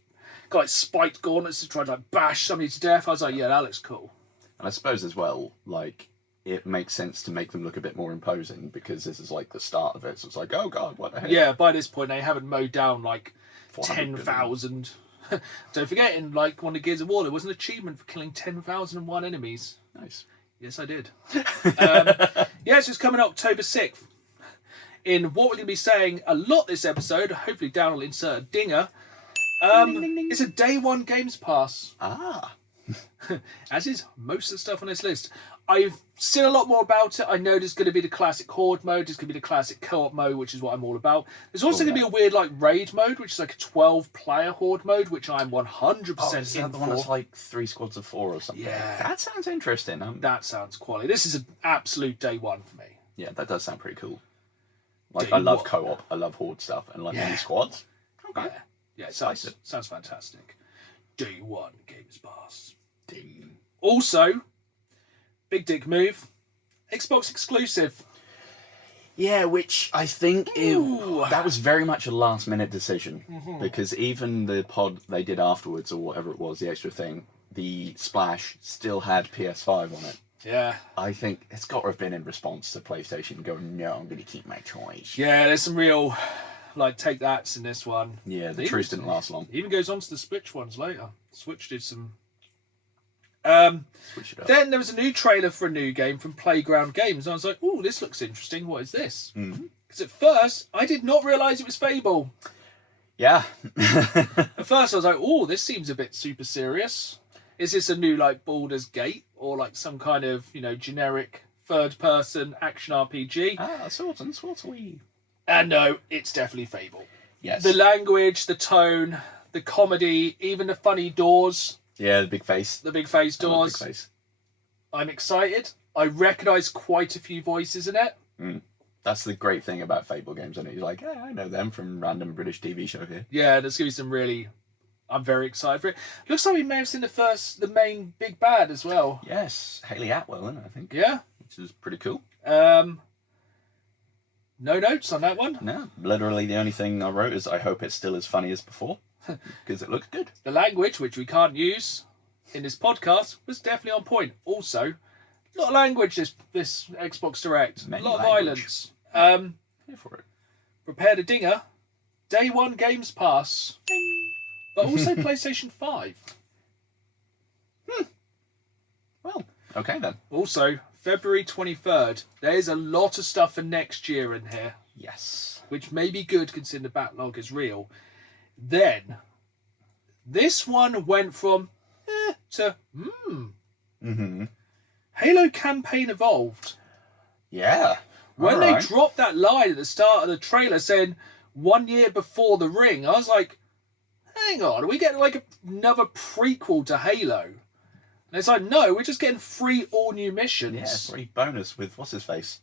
got like spiked gauntlets to try to like bash somebody to death. I was like, yeah, that looks cool. And I suppose as well, like, it makes sense to make them look a bit more imposing, because this is like the start of it. So it's like, oh god, what the heck? Yeah, by this point they haven't mowed down like 400 10,000. Don't forget, in like one of the Gears of War, there was an achievement for killing 10,001 enemies. Nice. Yes, I did. Yeah, so it's coming October 6th. In what we're going to be saying a lot this episode, hopefully Dan will insert a dinger, it's a day one Games Pass. Ah. As is most of the stuff on this list. I've seen a lot more about it. I know there's going to be the classic horde mode, there's going to be the classic co-op mode, which is what I'm all about. There's also going to be a weird like raid mode, which is like a 12-player horde mode, which I'm 100% Is in that the one for. that's like 3 squads of 4 or something? Yeah. That sounds interesting. That sounds quality. This is an absolute day one for me. Yeah, that does sound pretty cool. Like, Day I love one. co-op, I love horde stuff, and like mini squads. Okay. Yeah, it Spice sounds fantastic. Day one Games Pass. Ding. Also, big dick move, Xbox exclusive. Yeah, which I think Ooh. that was very much a last minute decision because even the pod they did afterwards or whatever it was, the extra thing, the Splash still had PS5 on it. Yeah. I think it's got to have been in response to PlayStation going, no, I'm going to keep my choice. Yeah, there's some real, like, take that's in this one. Yeah, the truce didn't last long. Even goes on to the Switch ones later. Switch did some... Switch it up. Then there was a new trailer for a new game from Playground Games. And I was like, oh, this looks interesting. What is this? Because at first, I did not realise it was Fable. Yeah. At first, I was like, oh, this seems a bit super serious. Is this a new, like, Baldur's Gate? Or, like, some kind of, generic third-person action RPG? Swords and swordsy. And no, it's definitely Fable. Yes. The language, the tone, the comedy, even the funny doors. Yeah, the big face. The big face doors. Big face. I'm excited. I recognise quite a few voices in it. That's the great thing about Fable games, isn't it? You're like, I know them from random British TV show here. Yeah, there's going to be some really... I'm very excited for it. Looks like we may have seen the main big bad as well. Yes, Hayley Atwell, isn't it, I think? Yeah. Which is pretty cool. No notes on that one. No, literally the only thing I wrote is I hope it's still as funny as before. Because it looks good. The language, which we can't use in this podcast, was definitely on point. Also, a lot of language this Xbox Direct. Many a lot language. of violence. Here for it. Prepared a dinger. Day 1 Games Pass. But also PlayStation 5. Well, okay then. Also, February 23rd. There's a lot of stuff for next year in here. Yes. Which may be good considering the backlog is real. Then, this one went from to Halo Campaign Evolved. Yeah. When they dropped that line at the start of the trailer saying 1 year before the ring, I was like, hang on, are we getting like another prequel to Halo? And it's like, no, we're just getting 3 all new missions. Yeah, 3 bonus with what's his face?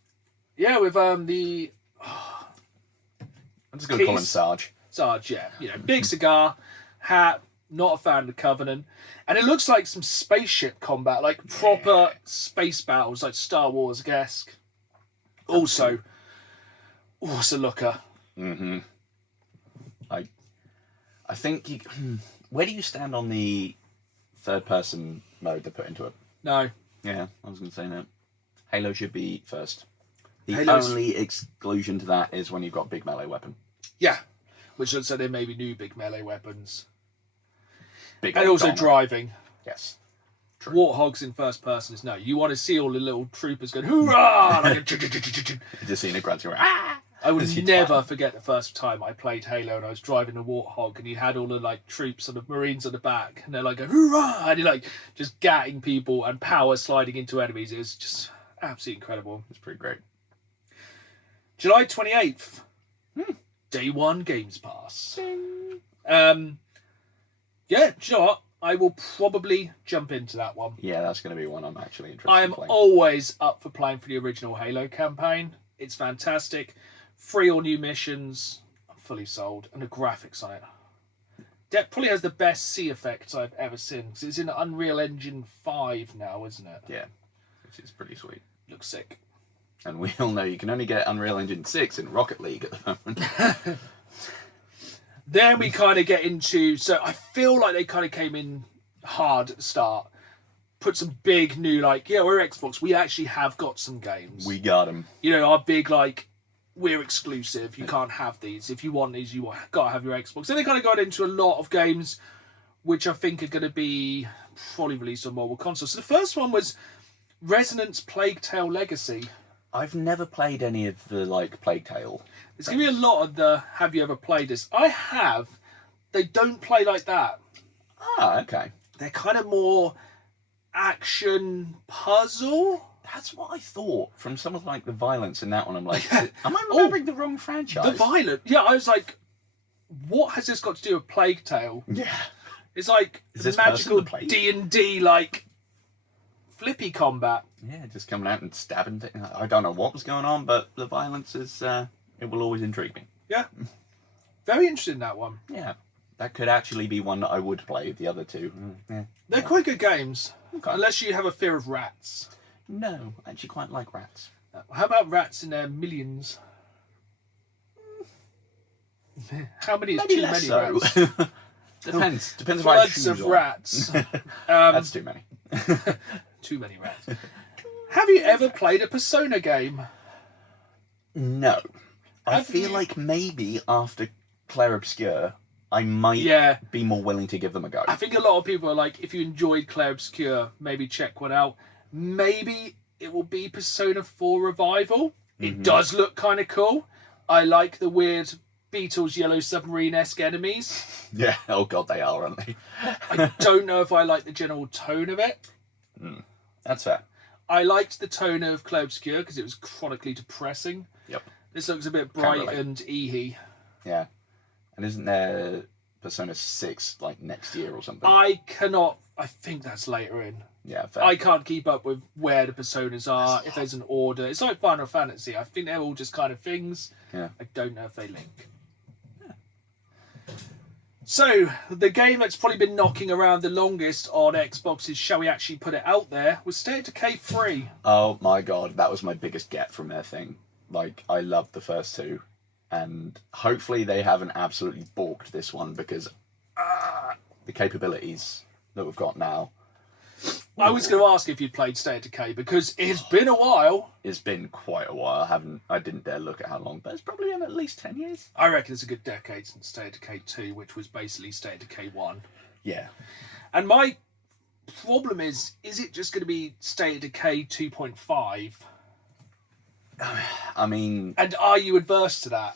Yeah, with the... I'm just going to call him Sarge. Sarge, yeah. Big cigar, hat, not a fan of the Covenant. And it looks like some spaceship combat, like proper space battles, like Star Wars-esque. Also, it's a looker. I think you... Where do you stand on the third-person mode they put into it? No. Yeah, I was going to say no. Halo should be first. The Halo's... only exclusion to that is when you've got big melee weapon. Yeah. Which looks like there may be new big melee weapons. Big and also Donner. driving. Yes. True. Warthogs in first person is no. You want to see all the little troopers going, hoorah! Like Just seeing a grad going, ah! I would never forget the first time I played Halo and I was driving a Warthog and you had all the like troops and the Marines on the back and they're like going, hoorah! And you're like just gatting people and power sliding into enemies. It was just absolutely incredible. It's pretty great. July 28th. Day 1 Games Pass. Yeah, do you know what? I will probably jump into that one. Yeah, that's going to be one I'm actually interested I in am playing. always up for playing for the original Halo campaign. It's fantastic. 3 all new missions. I'm fully sold. And the graphics on it. That probably has the best C effects I've ever seen. Because it's in Unreal Engine 5 now, isn't it? Yeah, which is pretty sweet. Looks sick. And we all know you can only get Unreal Engine 6 in Rocket League at the moment. Then we kind of get into... So I feel like they kind of came in hard at the start. Put some big new, like, yeah, we're Xbox. We actually have got some games. We got them. Our big, like, we're exclusive. You can't have these. If you want these, you got to have your Xbox. Then they kind of got into a lot of games which I think are going to be probably released on mobile consoles. So the first one was Resonance Plague Tale Legacy. I've never played any of the, like, Plague Tale. There's going to be a lot of the, have you ever played this? I have. They don't play like that. Ah, okay. They're kind of more action puzzle. That's what I thought from some of, like, the violence in that one. I'm like, am I remembering the wrong franchise? The violence. Yeah, I was like, what has this got to do with Plague Tale? Yeah. It's like magical D&D, like, flippy combat. Yeah, just coming out and stabbing things. I don't know what was going on, but the violence is, it will always intrigue me. Yeah. Very interested in that one. Yeah. That could actually be one that I would play, the other two. Yeah. They're quite good games. Okay. Unless you have a fear of rats. No, I actually quite like rats. How about rats in their millions? How many is Maybe too less many so. rats? Depends if I have Floods shoes of on. rats. That's too many. Too many rats. Have you ever played a Persona game? No. I Have feel you- like maybe after Claire Obscure, I might be more willing to give them a go. I think a lot of people are like, if you enjoyed Claire Obscure, maybe check one out. Maybe it will be Persona 4 Revival. It does look kind of cool. I like the weird Beatles Yellow Submarine-esque enemies. Yeah, oh god, they are, aren't they? I don't know if I like the general tone of it. That's fair. I liked the tone of Claire Obscure because it was chronically depressing. Yep. This looks a bit bright relate. and eehee. Yeah. And isn't there Persona 6 like next year or something? I think that's later in. Yeah, fair. I can't keep up with where the personas are, if there's an order. It's like Final Fantasy. I think they're all just kind of things. Yeah. I don't know if they link. Yeah. So, the game that's probably been knocking around the longest on Xbox's Shall We Actually Put It Out There was State of Decay 3. Oh my god, that was my biggest get from their thing. Like, I loved the first two. And hopefully they haven't absolutely balked this one because the capabilities that we've got now. I was going to ask if you'd played State of Decay because it's been a while. It's been quite a while. I didn't dare look at how long, but it's probably been at least 10 years. I reckon it's a good decade since State of Decay 2, which was basically State of Decay 1. Yeah. And my problem is it just going to be State of Decay 2.5? I mean... And are you adverse to that?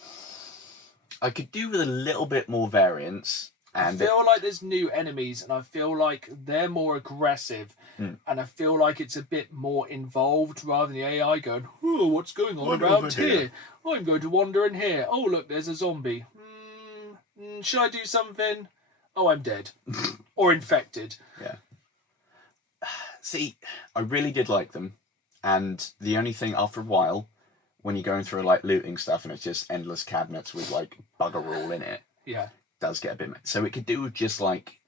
I could do with a little bit more variance. And I feel like there's new enemies, and I feel like they're more aggressive, and I feel like it's a bit more involved rather than the AI going, "Oh, what's going on around here? Oh, I'm going to wander in here. Oh, look, there's a zombie. Should I do something? Oh, I'm dead. Or infected." Yeah. See, I really did like them, and the only thing after a while, when you're going through like looting stuff and it's just endless cabinets with like bugger all in it, Yeah. does get a bit. So it could do with just like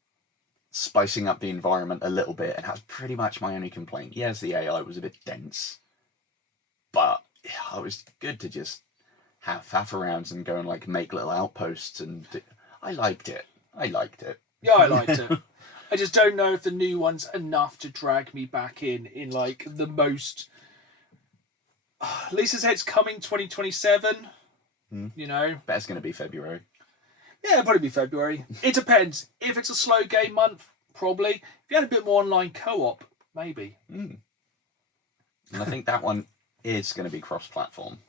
spicing up the environment a little bit, and that's pretty much my only complaint. Yes, the AI was a bit dense, but it was good to just have faff around and go and like make little outposts, and I liked it. Yeah, I liked it. I just don't know if the new one's enough to drag me back in like the most. Lisa said it's coming 2027. You know, But it's going to be February. yeah, it'll probably be February. It depends. If it's a slow game month, probably. If you had a bit more online co-op, maybe. And I think that one is going to be cross-platform,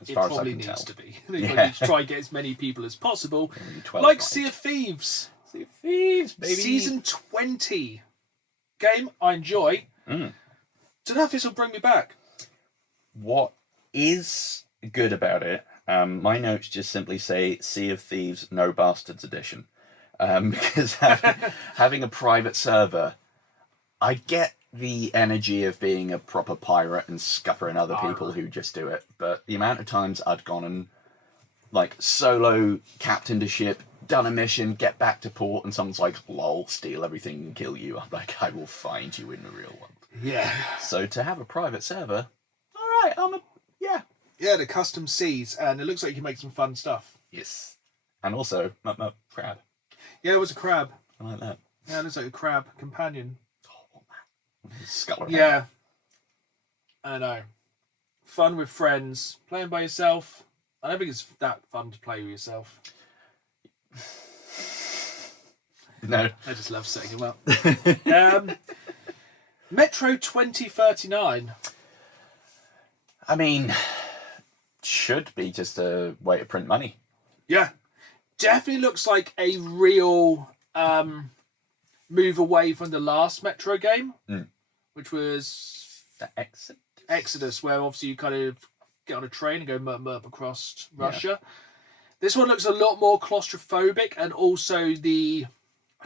as It far as I probably can needs tell. to be. They probably need to try and get as many people as possible. 12 Like nights. Sea of Thieves. Sea of Thieves, baby. Season 20. Game I enjoy. Don't know if this will bring me back. What is good about it, my notes just simply say Sea of Thieves No Bastards Edition. Because having a private server, I get the energy of being a proper pirate and scuppering other people who just do it, but the amount of times I'd gone and like solo captained a ship, done a mission, get back to port, and someone's like, lol, steal everything and kill you. I'm like, I will find you in the real world. Yeah. So to have a private server, alright, Yeah, the custom seas, and it looks like you can make some fun stuff. yes. And also, crab. Yeah, it was a crab. I like that. Yeah, it looks like a crab companion. Skull around. Yeah. I know. Fun with friends. Playing by yourself. I don't think it's that fun to play with yourself. No. I just love setting them up. Metro 2039. I mean, should be just a way to print money. Yeah. Definitely looks like a real move away from the last Metro game, which was The exit. Exodus, where obviously you kind of get on a train and go merp across Russia. This one looks a lot more claustrophobic, and also I'd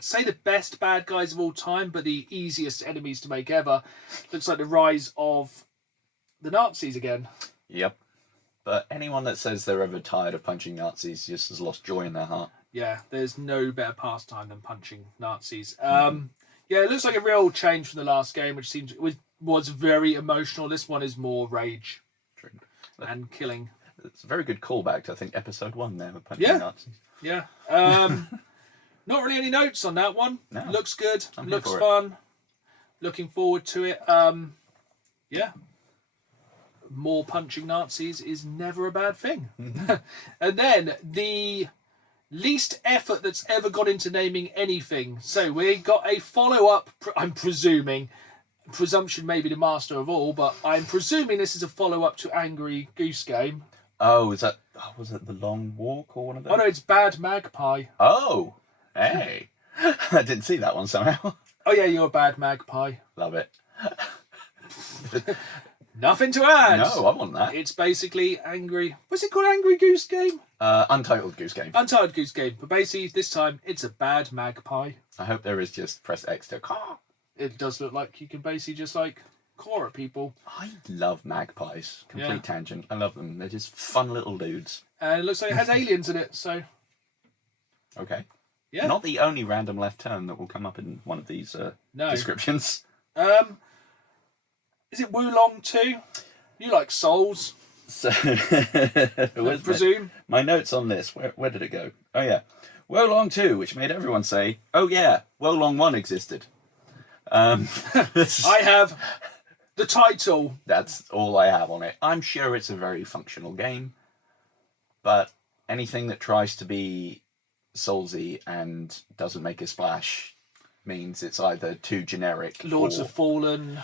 say the best bad guys of all time, but the easiest enemies to make ever. Looks like the rise of the Nazis again. Yep. But anyone that says they're ever tired of punching Nazis just has lost joy in their heart. Yeah, there's no better pastime than punching Nazis. Yeah, it looks like a real change from the last game, which seems was very emotional. This one is more rage. and killing. It's a very good callback to, I think, episode 1 there with punching Nazis. Yeah. Not really any notes on that one. No. Looks good. I'm Looks here for fun. Looking forward to it. Yeah. More punching Nazis is never a bad thing. And then the least effort that's ever gone into naming anything. So we got a follow-up, I'm presuming. Presumption may be the master of all, but I'm presuming this is a follow-up to Angry Goose Game. Oh, was it The Long Walk or one of those? Oh no, it's Bad Magpie. Oh, hey. I didn't see that one somehow. Oh yeah, you're a Bad Magpie. Love it. Nothing to add. No, I want that. It's basically Angry... What's it called? Angry Goose Game? Untitled Goose Game. Untitled Goose Game. But basically, this time, it's a Bad Magpie. I hope there is just press X to caw. It does look like you can basically just, like, caw at people. I love magpies. Complete tangent. I love them. They're just fun little dudes. And it looks like it has aliens in it, so... Okay. Yeah. Not the only random left turn that will come up in one of these descriptions. Is it Wulong 2? You like Souls, So, I presume? my notes on this? Where did it go? Oh yeah, Wolong 2, which made everyone say, "Oh yeah, Wolong 1 existed." I have the title. That's all I have on it. I'm sure it's a very functional game, but anything that tries to be Soulsy and doesn't make a splash means it's either too generic. Lords or of Fallen.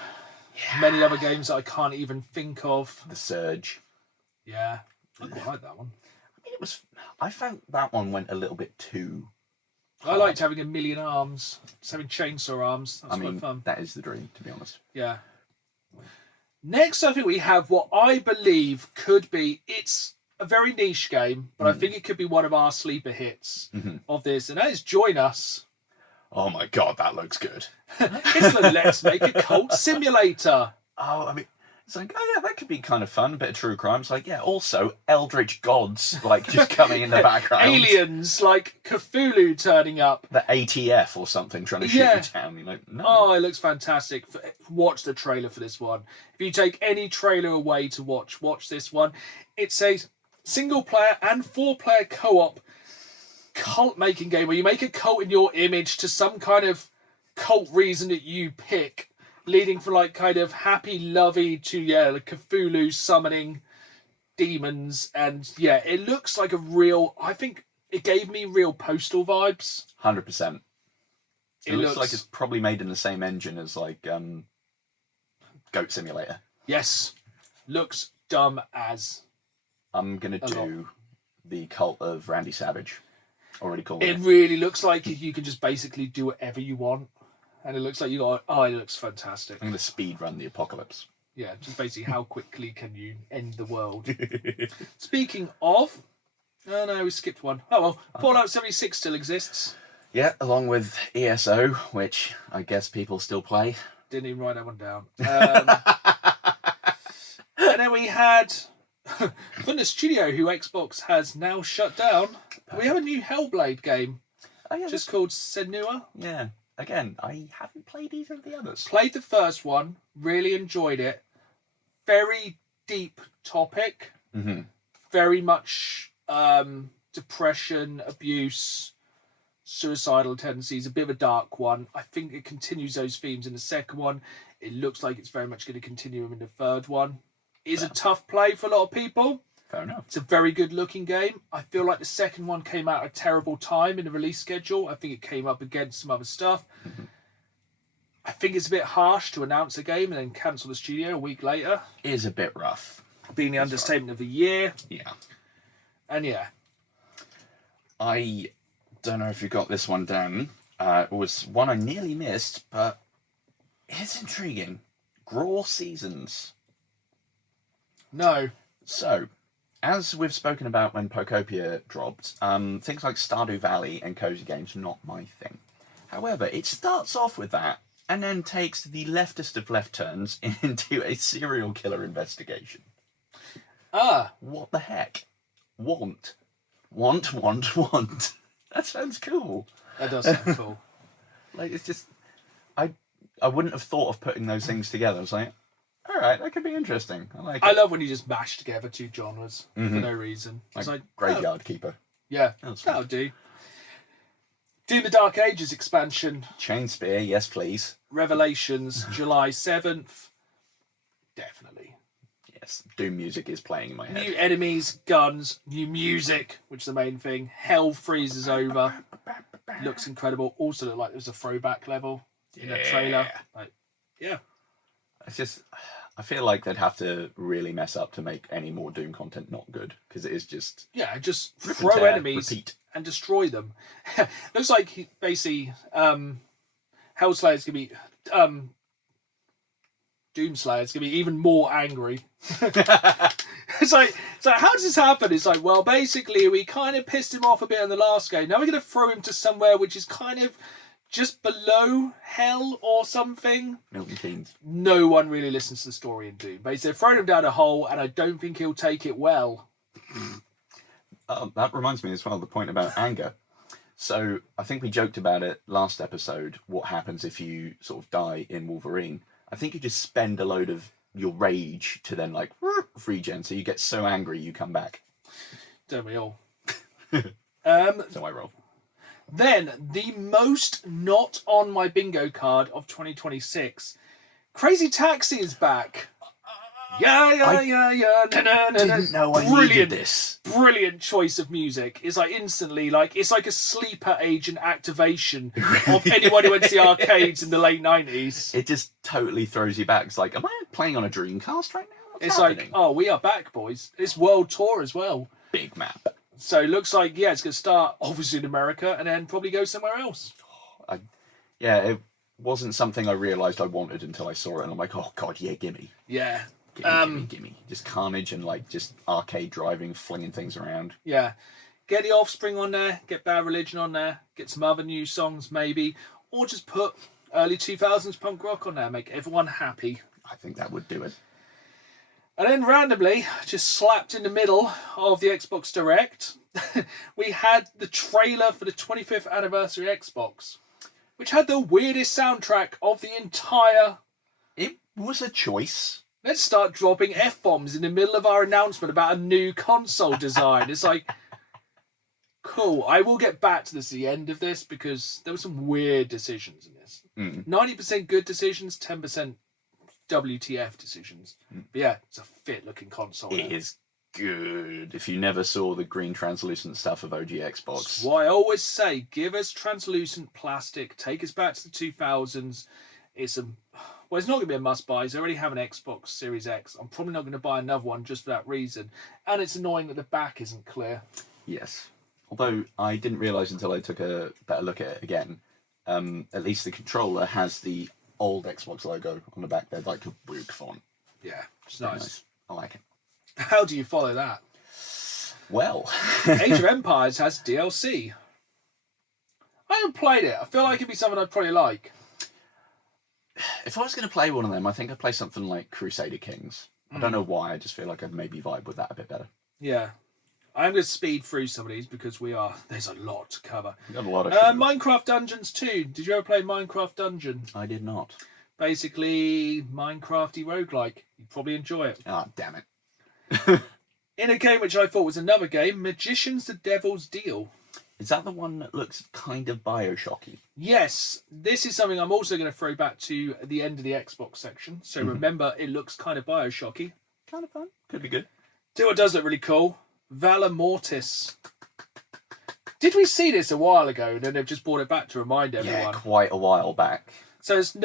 Many other games that I can't even think of. The Surge. Yeah, I quite like that one. I mean, I found that one went a little bit too. I liked having a million arms, just having chainsaw arms. That's quite fun. That is the dream, to be honest. Yeah. Next, I think we have what I believe could be. It's a very niche game, but I think it could be one of our sleeper hits of this, and that is Join Us. Oh my god, that looks good. It's the Let's Make a Cult Simulator. Oh, I mean, it's like, oh yeah, that could be kind of fun. A bit of true crime. It's like, yeah, also eldritch gods, like, just coming in the background. Aliens, like Cthulhu turning up. The ATF or something trying to shoot you down. You're like, no. Oh, it looks fantastic. Watch the trailer for this one. If you take any trailer away to watch this one. It's a single player and 4-player co-op cult making game where you make a cult in your image to some kind of cult reason that you pick, leading from like kind of happy lovey to like Cthulhu summoning demons, and it looks like a real, I think it gave me real Postal vibes. 100%. It looks like it's probably made in the same engine as like Goat Simulator. Yes. Looks dumb as. I'm gonna do the Cult of Randy Savage. Already called it. It really looks like you can just basically do whatever you want. And it looks like it looks fantastic. I'm going to speed run the apocalypse. Yeah, just basically how quickly can you end the world. Speaking of... Oh no, we skipped one. Oh well, Fallout 76 still exists. Yeah, along with ESO, which I guess people still play. Didn't even write that one down. And then we had... from the studio who Xbox has now shut down, we have a new Hellblade game. Oh, yeah, just called Senua. Yeah. Again, I haven't played either of the others. Played the first one, really enjoyed it. Very deep topic. Mm-hmm. Very much depression, abuse, suicidal tendencies. A bit of a dark one. I think it continues those themes in the second one. It looks like it's very much going to continue them in the third one. It is a tough play for a lot of people. Fair enough. It's a very good looking game. I feel like the second one came out at a terrible time in the release schedule. I think it came up against some other stuff. Mm-hmm. I think it's a bit harsh to announce a game and then cancel the studio a week later. It is a bit rough. Being the understatement of the year. Yeah. And yeah. I don't know if you got this one down. It was one I nearly missed, but it's intriguing. Graw Seasons. No. So, as we've spoken about when Pokopia dropped, things like Stardew Valley and cozy games are not my thing. However, it starts off with that and then takes the leftist of left turns into a serial killer investigation. What the heck? Want. That sounds cool. That does sound cool. Like, it's just... I wouldn't have thought of putting those things together. I was like, all right, that could be interesting. I like it. I love when you just mash together two genres for no reason. It's Like like, Graveyard Keeper. yeah, That's fun. that'll do. Do the Dark Ages expansion. Chain Spear, yes please. Revelations, July 7th. Definitely. Yes, Doom music is playing in my head. New enemies, guns, new music, which is the main thing. Hell freezes over. Looks incredible. Also looked like there was a throwback level in a trailer. Like, yeah. It's just, I feel like they'd have to really mess up to make any more Doom content not good, because it is just Yeah, just rip and throw tear, enemies repeat. and destroy them. Looks like basically Hellslayer's gonna be Doomslayer's gonna be even more angry. It's like how does this happen? It's like, well, basically we kind of pissed him off a bit in the last game. Now we're gonna throw him to somewhere which is kind of just below hell or something. Milton Keynes. No one really listens to the story in Doom. Basically, they've thrown him down a hole, and I don't think he'll take it well. That reminds me as well, the point about anger. So I think we joked about it last episode, what happens if you sort of die in Wolverine. I think you just spend a load of your rage to then like regen, so you get so angry you come back. Don't we all? So I roll. Then, the most not on my bingo card of 2026. Crazy Taxi is back. Yeah. Didn't know I needed this. Brilliant choice of music. It's like instantly, like it's like a sleeper agent activation of anyone who went to the arcades in the late 90s. It just totally throws you back. It's like, am I playing on a Dreamcast right now? What's It's happening? like, oh, we are back, boys. It's world tour as well. Big map. So it looks like, yeah, it's going to start obviously in America and then probably go somewhere else. It wasn't something I realised I wanted until I saw it, and I'm like, oh god, yeah, gimme. Yeah. Gimme. Just carnage and like just arcade driving, flinging things around. Yeah. Get the Offspring on there, get Bad Religion on there, get some other new songs maybe, or just put early 2000s punk rock on there, make everyone happy. I think that would do it. And then randomly, just slapped in the middle of the Xbox Direct, we had the trailer for the 25th anniversary Xbox, which had the weirdest soundtrack of the entire... It was a choice. Let's start dropping F-bombs in the middle of our announcement about a new console design. It's like, cool. I will get back to this at the end of this because there were some weird decisions in this. 90% good decisions, 10% WTF decisions. But yeah, it's a fit-looking console. It is good. If you never saw the green translucent stuff of OG Xbox. That's why I always say, give us translucent plastic, take us back to the 2000s. It's not going to be a must-buy. I already have an Xbox Series X. I'm probably not going to buy another one just for that reason. And it's annoying that the back isn't clear. Yes. Although I didn't realise until I took a better look at it again, at least the controller has the old Xbox logo on the back there, like a Boog font. Yeah, it's Very nice. I like it. How do you follow that? Well. Age of Empires has DLC. I haven't played it. I feel like it'd be something I'd probably like. If I was going to play one of them, I think I'd play something like Crusader Kings. I don't know why, I just feel like I'd maybe vibe with that a bit better. Yeah. I'm going to speed through some of these because there's a lot to cover. We've got a lot of Minecraft Dungeons 2. Did you ever play Minecraft Dungeon? I did not. Basically, Minecrafty roguelike. You'd probably enjoy it. Ah, damn it. In a game which I thought was another game, Magician's the Devil's Deal. Is that the one that looks kind of Bioshocky? Yes, this is something I'm also going to throw back to the end of the Xbox section. So remember, it looks kind of Bioshocky. Kind of fun. Could be good. Do what does look really cool. Valor Mortis. Did we see this a while ago and then they've just brought it back to remind everyone? Yeah, quite a while back. So it's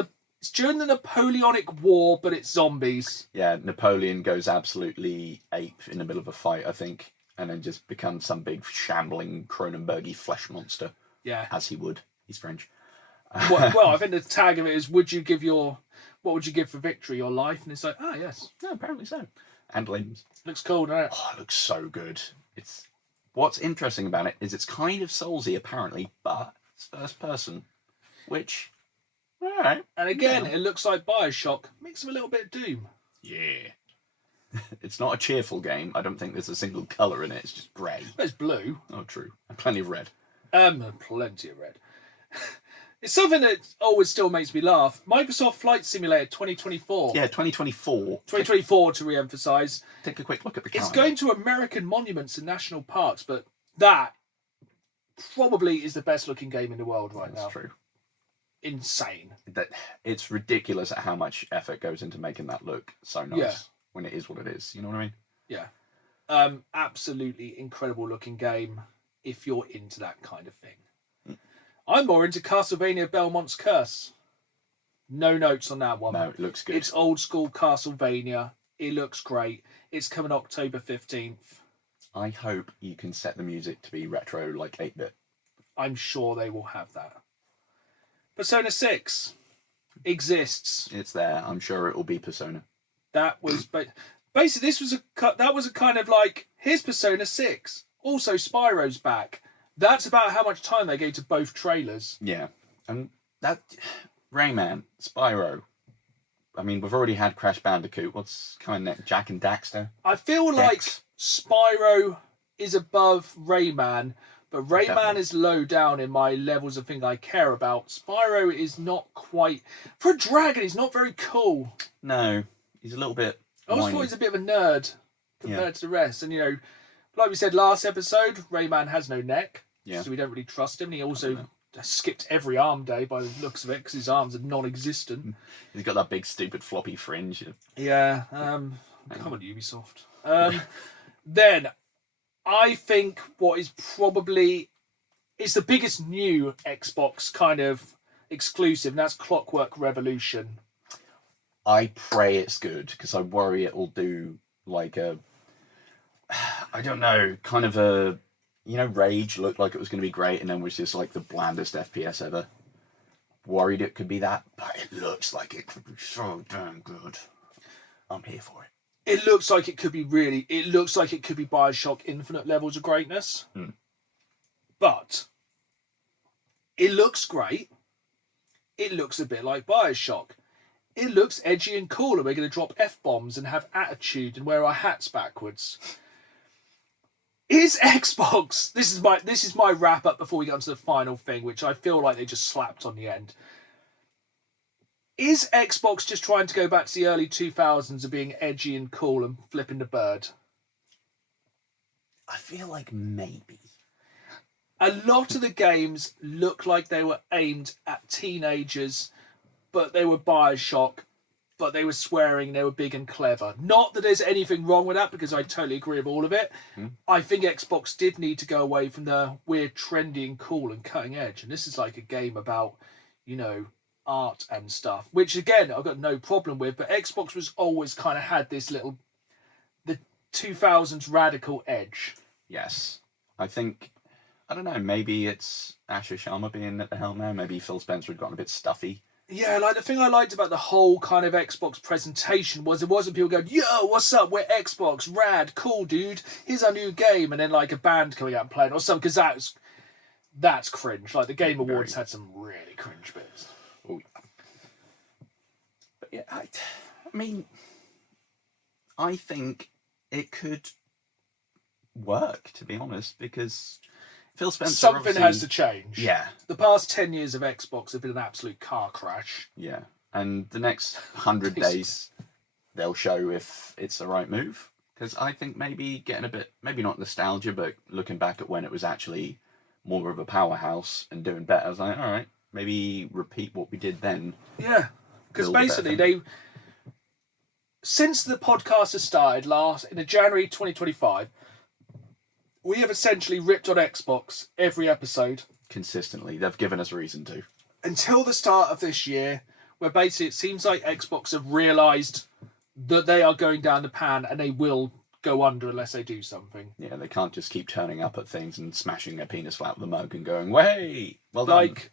during the Napoleonic War, but it's zombies. Yeah, Napoleon goes absolutely ape in the middle of a fight, I think, and then just becomes some big shambling Cronenbergy flesh monster. Yeah. As he would. He's French. Well, I think the tag of it is, what would you give for victory? Your life? And it's like, yes. No, apparently so. And limbs. Looks cool, doesn't it? Oh, it looks so good. What's interesting about it is it's kind of Soulsy, apparently, but it's first person, which, all right. And again, it looks like Bioshock, mixed with a little bit of Doom. Yeah. It's not a cheerful game. I don't think there's a single colour in it. It's just grey. There's blue. Oh, true. And plenty of red. Plenty of red. It's something that always still makes me laugh. Microsoft Flight Simulator 2024. Yeah, 2024. 2024 to re-emphasise. Take a quick look at the calendar. It's going to American monuments and national parks, but that probably is the best looking game in the world right now. That's true. Insane. It's ridiculous at how much effort goes into making that look so nice when it is what it is. You know what I mean? Yeah. Absolutely incredible looking game if you're into that kind of thing. I'm more into Castlevania Belmont's Curse. No notes on that one. No, it looks good. It's old school Castlevania. It looks great. It's coming October 15th. I hope you can set the music to be retro, like 8-bit. I'm sure they will have that. Persona 6 exists. It's there. I'm sure it will be Persona. That was... Basically, that was a kind of like, here's Persona 6. Also, Spyro's back. That's about how much time they gave to both trailers. Yeah. And that... Rayman, Spyro. I mean, we've already had Crash Bandicoot. What's coming next? Jak and Daxter? I feel like Spyro is above Rayman, but Rayman Definitely. is low down in my levels of thing I care about. Spyro is not quite... For a dragon, he's not very cool. No. He's a little bit... I always thought he's a bit of a nerd compared to the rest. And, you know, like we said last episode, Rayman has no neck, so we don't really trust him. And he also skipped every arm day by the looks of it because his arms are non-existent. He's got that big, stupid, floppy fringe. Yeah. Come on, Ubisoft. Then, I think what is probably... It's the biggest new Xbox kind of exclusive, and that's Clockwork Revolution. I pray it's good, because I worry it'll do like a... I don't know, kind of a... You know, Rage looked like it was going to be great, and then was just like the blandest FPS ever. Worried it could be that, but it looks like it could be so damn good. I'm here for it. It looks like it could be really... It looks like it could be Bioshock Infinite levels of greatness. But it looks great. It looks a bit like Bioshock. It looks edgy and cool, and we're going to drop F-bombs and have attitude and wear our hats backwards. Is Xbox... This is my wrap-up before we get on to the final thing, which I feel like they just slapped on the end. Is Xbox just trying to go back to the early 2000s of being edgy and cool and flipping the bird? I feel like maybe. A lot of the games look like they were aimed at teenagers, but they were Bioshock, but they were swearing, they were big and clever. Not that there's anything wrong with that, because I totally agree with all of it. I think Xbox did need to go away from the weird, trendy and cool and cutting edge. And this is like a game about, you know, art and stuff, which again, I've got no problem with, but Xbox was always kind of had this little, the 2000s radical edge. Yes. I think, I don't know, maybe it's Asher Sharma being at the helm now. Maybe Phil Spencer had gotten a bit stuffy. Yeah, like the thing I liked about the whole kind of Xbox presentation was it wasn't people going, yo, what's up, we're Xbox, rad, cool, dude, here's our new game, and then like a band coming out and playing or something, because that's cringe. Like the Game Awards had some really cringe bits. Oh, yeah. But yeah, I mean, I think it could work, to be honest, because Phil Spencer something has to change. Yeah. The past 10 years of Xbox have been an absolute car crash. Yeah. And the next 100 days, they'll show if it's the right move. Because I think maybe getting a bit, maybe not nostalgia, but looking back at when it was actually more of a powerhouse and doing better, I was like, all right, maybe repeat what we did then. Yeah. Because basically, since the podcast has started in January 2025, we have essentially ripped on Xbox every episode. Consistently. They've given us reason to. Until the start of this year, where basically it seems like Xbox have realised that they are going down the pan and they will go under unless they do something. Yeah, they can't just keep turning up at things and smashing their penis flat with a mug and going, "Way, well done." Like,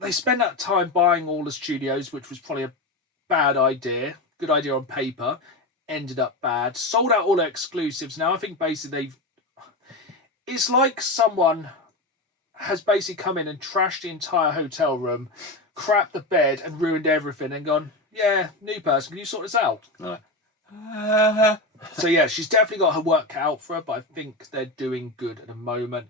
they spend that time buying all the studios, which was probably a bad idea. Good idea on paper. Ended up bad. Sold out all their exclusives. Now I think basically it's like someone has basically come in and trashed the entire hotel room, crapped the bed and ruined everything and gone, yeah, new person, can you sort this out? So yeah, she's definitely got her work cut out for her, but I think they're doing good at the moment.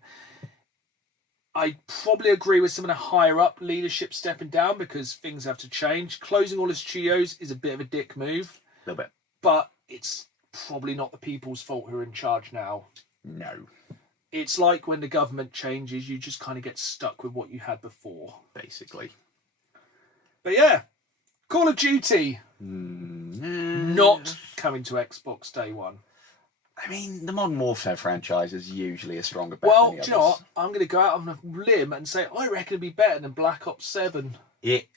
I probably agree with some of the higher up leadership stepping down because things have to change. Closing all the studios is a bit of a dick move. A little bit. But it's probably not the people's fault who are in charge now. No. It's like when the government changes, you just kind of get stuck with what you had before. Basically. But yeah, Call of Duty. Not coming to Xbox day one. I mean, the Modern Warfare franchise is usually a stronger bet Well, than the do you know others. what? I'm going to go out on a limb and say I reckon it'd be better than Black Ops 7. It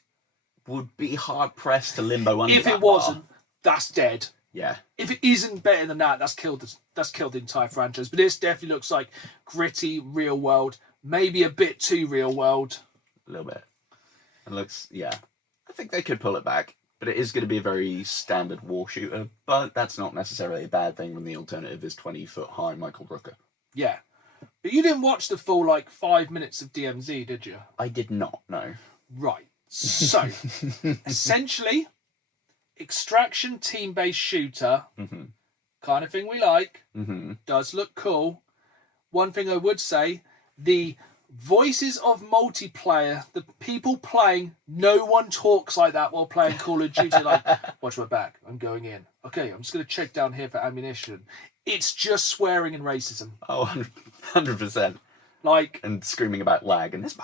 would be hard-pressed to limbo under If that it wasn't, bar. that's dead. Yeah. If it isn't better than that, that's killed the entire franchise. But this definitely looks like gritty, real world. Maybe a bit too real world. A little bit. It looks, yeah. I think they could pull it back. But it is going to be a very standard war shooter. But that's not necessarily a bad thing when the alternative is 20-foot high Michael Rooker. Yeah. But you didn't watch the full, 5 minutes of DMZ, did you? I did not, no. Right. So, essentially, extraction team-based shooter, kind of thing we like, does look cool. One thing I would say, the voices of multiplayer, the people playing, no one talks like that while playing Call of Duty. Like, watch my back, I'm going in. Okay, I'm just going to check down here for ammunition. It's just swearing and racism. Oh, 100%. Like, And screaming about lag and this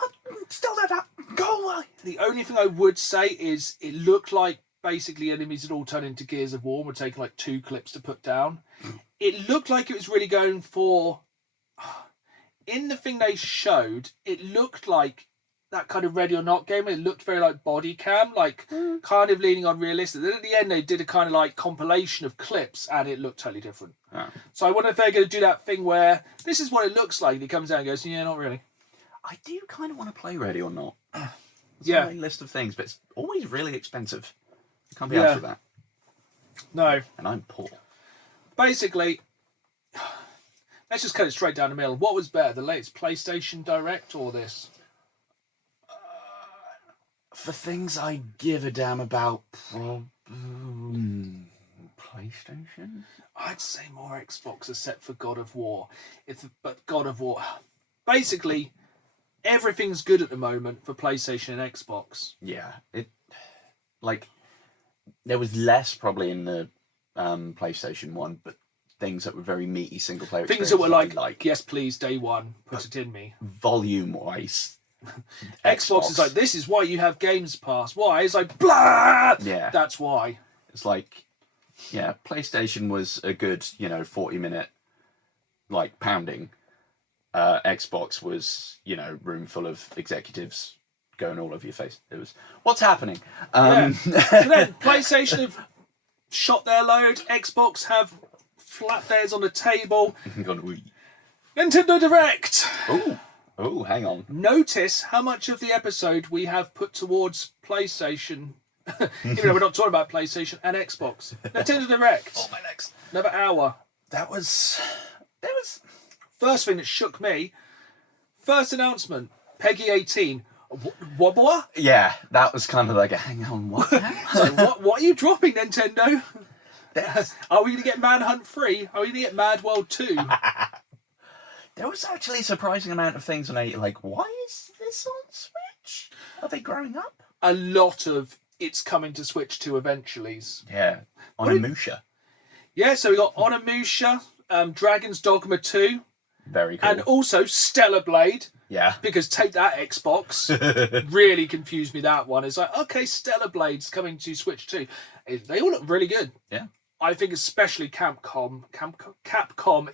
still that go away. the only thing I would say is it looked like basically enemies had all turned into Gears of War and were taking 2 clips to put down. It looked like it was really going for... In the thing they showed, it looked like that kind of Ready or Not game. It looked very like body cam, kind of leaning on realistic. Then at the end, they did a kind of compilation of clips, and it looked totally different. Oh. So I wonder if they're going to do that thing where this is what it looks like. And he comes out and goes, yeah, not really. I do kind of want to play Ready or Not. It's Yeah. on my list of things, but it's always really expensive. You can't be asked for that. No. And I'm poor. Basically, let's just cut it straight down the middle. What was better, the latest PlayStation Direct or this? For things I give a damn about, PlayStation? I'd say more Xbox except for God of War. But God of War... Basically, everything's good at the moment for PlayStation and Xbox. Yeah. There was less probably in the PlayStation 1, but things that were very meaty single-player Things that were experiences yes, please, day one, put it in me. volume-wise... Xbox is this is why you have Games Pass. Why? It's blah! Yeah. That's why. It's PlayStation was a good, 40-minute, pounding. Xbox was, room full of executives going all over your face. It was, what's happening? So then, PlayStation have shot their load. Xbox have flat theirs on the table. Nintendo Direct. Oh, hang on. Notice how much of the episode we have put towards PlayStation. Even though we're not talking about PlayStation and Xbox. Nintendo Direct. Oh, my legs. Another hour. There was... First thing that shook me. First announcement. Peggy 18. What? Yeah, that was kind of like a hang on, what? So what are you dropping, Nintendo? Are we going to get Manhunt 3? Are we going to get Mad World 2? There was actually a surprising amount of things on a why is this on Switch? Are they growing up? A lot of it's coming to Switch 2 eventually. Yeah, Onimusha. Yeah, so we got Onimusha, Dragon's Dogma 2. Very cool. And also Stellar Blade. Yeah. Because take that, Xbox. Really confused me, that one. It's okay, Stellar Blade's coming to Switch 2. They all look really good. Yeah. I think especially Capcom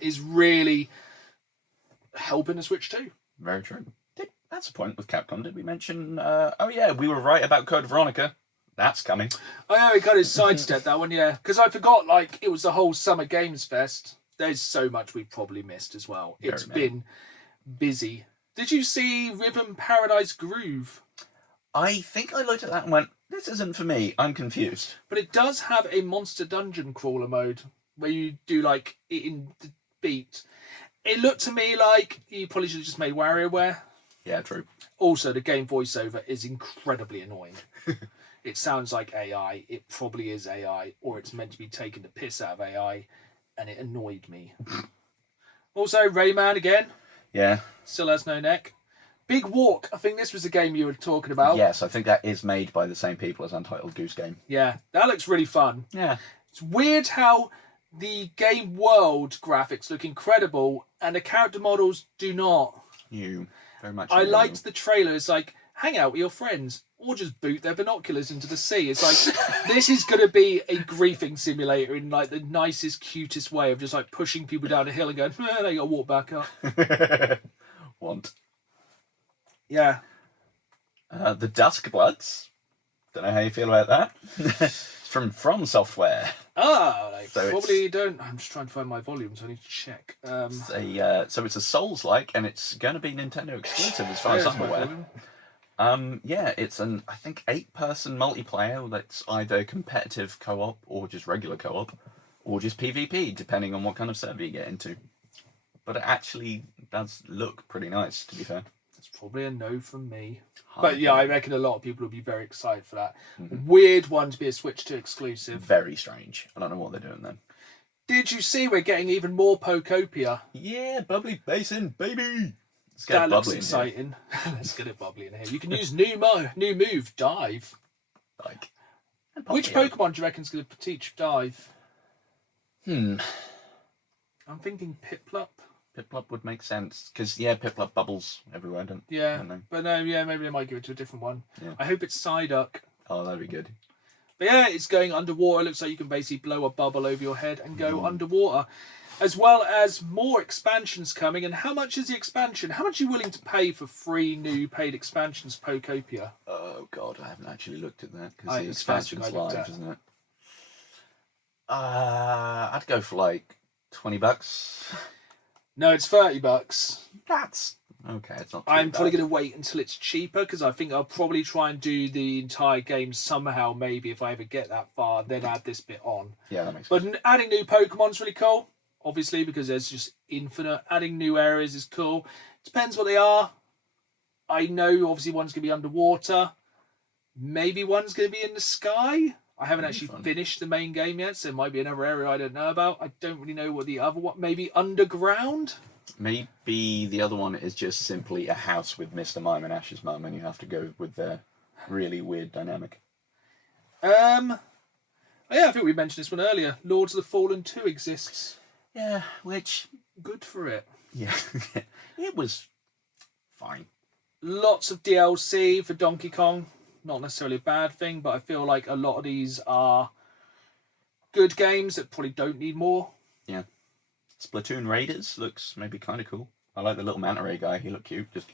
is really helping the Switch 2. Very true. That's a point with Capcom. Did we mention... we were right about Code Veronica. That's coming. Oh, yeah, we kind of sidestepped that one, yeah. Because I forgot, it was the whole Summer Games Fest. There's so much we've probably missed as well. It's been busy. Did you see Rhythm Paradise Groove? I think I looked at that and went, this isn't for me. I'm confused. But it does have a monster dungeon crawler mode where you do, it in the beat. It looked to me like you probably should have just made WarioWare. Yeah, true. Also, the game voiceover is incredibly annoying. It sounds like AI. It probably is AI, or it's meant to be taking the piss out of AI, and it annoyed me. Also, Rayman again. Yeah. Still has no neck. Big Walk. I think this was the game you were talking about. Yes, I think that is made by the same people as Untitled Goose Game. Yeah, that looks really fun. Yeah. It's weird how the game world graphics look incredible and the character models do not. Very much. I liked the trailer. It's like, hang out with your friends or just boot their binoculars into the sea. It's like, this is going to be a griefing simulator in like the nicest, cutest way of just like pushing people down a hill and going, they got to walk back up. Want. Yeah. The Duskbloods. Don't know how you feel about that. It's from Software. So probably don't. I'm just trying to find my volumes. I need to check. So it's a Souls-like, and it's going to be Nintendo exclusive as far as I'm aware. It's I think 8-person multiplayer that's either competitive co-op or just regular co-op, or just PvP, depending on what kind of server you get into. But it actually does look pretty nice, to be fair. It's probably a no from me. But yeah, I reckon a lot of people will be very excited for that. Mm-hmm. Weird one to be a Switch 2 exclusive. Very strange. I don't know what they're doing then. Did you see we're getting even more Pokopia? Yeah, bubbly basin, baby. Let's get That looks bubbly exciting. Let's get it bubbly in here. You can use new move, Dive. Which Pokemon do you reckon's going to teach Dive? I'm thinking Piplup. Piplup would make sense, because, Piplup bubbles everywhere, don't they? Yeah, but no, maybe they might give it to a different one. Yeah. I hope it's Psyduck. Oh, that'd be good. But yeah, it's going underwater. It looks like you can basically blow a bubble over your head and go underwater. As well as more expansions coming. And how much is the expansion? How much are you willing to pay for 3 new paid expansions, Pokopia? Oh, God, I haven't actually looked at that, because the expansion's live, isn't it? I'd go for like $20. No, it's $30. That's okay. It's not. I'm probably going to wait until it's cheaper because I think I'll probably try and do the entire game somehow. Maybe if I ever get that far, then add this bit on. Yeah, that makes sense. But adding new Pokemon's really cool. Obviously, because there's just infinite. Adding new areas is cool. Depends what they are. I know obviously one's going to be underwater. Maybe one's going to be in the sky. I haven't actually finished the main game yet, so it might be another area I don't know about. I don't really know what the other one... Maybe underground? Maybe the other one is just simply a house with Mr. Mime and Ash's mum, and you have to go with their really weird dynamic. Yeah, I think we mentioned this one earlier. Lords of the Fallen 2 exists. Yeah, which... Good for it. Yeah, it was fine. Lots of DLC for Donkey Kong. Not necessarily a bad thing, but I feel like a lot of these are good games that probably don't need more. Yeah. Splatoon Raiders looks maybe kind of cool. I like the little manta ray guy. He looked cute. Just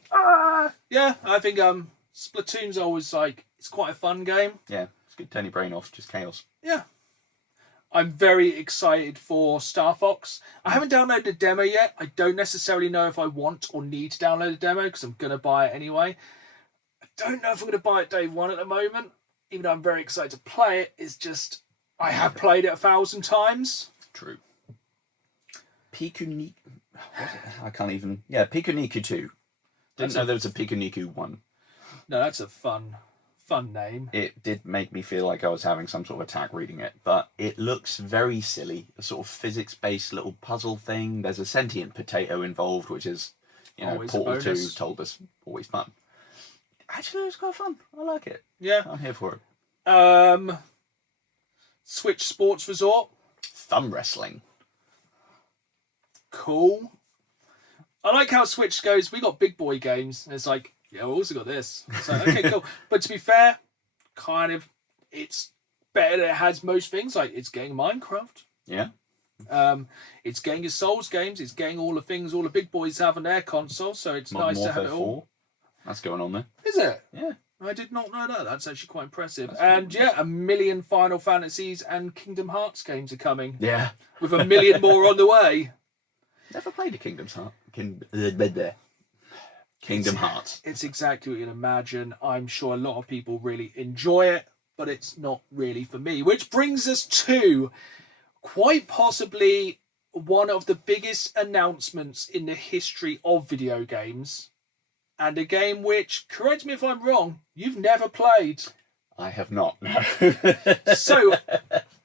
Yeah, I think Splatoon's always it's quite a fun game. Yeah, it's good. Turn your brain off. Just chaos. Yeah. I'm very excited for Star Fox. I haven't downloaded the demo yet. I don't necessarily know if I want or need to download the demo because I'm going to buy it anyway. I don't know if I'm going to buy it day one at the moment, even though I'm very excited to play it. It's just, I have played it 1,000 times. True. Pikuniku... I can't even... Yeah, Pikuniku 2. Didn't know there was a Pikuniku 1. No, that's a fun name. It did make me feel like I was having some sort of attack reading it, but it looks very silly. A sort of physics-based little puzzle thing. There's a sentient potato involved, which is, always Portal 2 told us, always fun. Actually, it was quite fun. I like it. Yeah. I'm here for it. Switch Sports Resort. Thumb wrestling. Cool. I like how Switch goes, we got big boy games. And it's like, yeah, we also got this. It's like, okay, cool. But to be fair, it's better than it has most things. Like, it's getting Minecraft. Yeah. It's getting your Souls games. It's getting all the things all the big boys have on their console. So it's nice to have it all. 4. That's going on there. Is it? Yeah. I did not know that. That's actually quite impressive. And yeah, 1 million Final Fantasies and Kingdom Hearts games are coming. Yeah. With 1 million more on the way. Never played a Kingdom Hearts. It's exactly what you'd imagine. I'm sure a lot of people really enjoy it, but it's not really for me. Which brings us to quite possibly one of the biggest announcements in the history of video games. And a game which, correct me if I'm wrong, you've never played. I have not, no. So,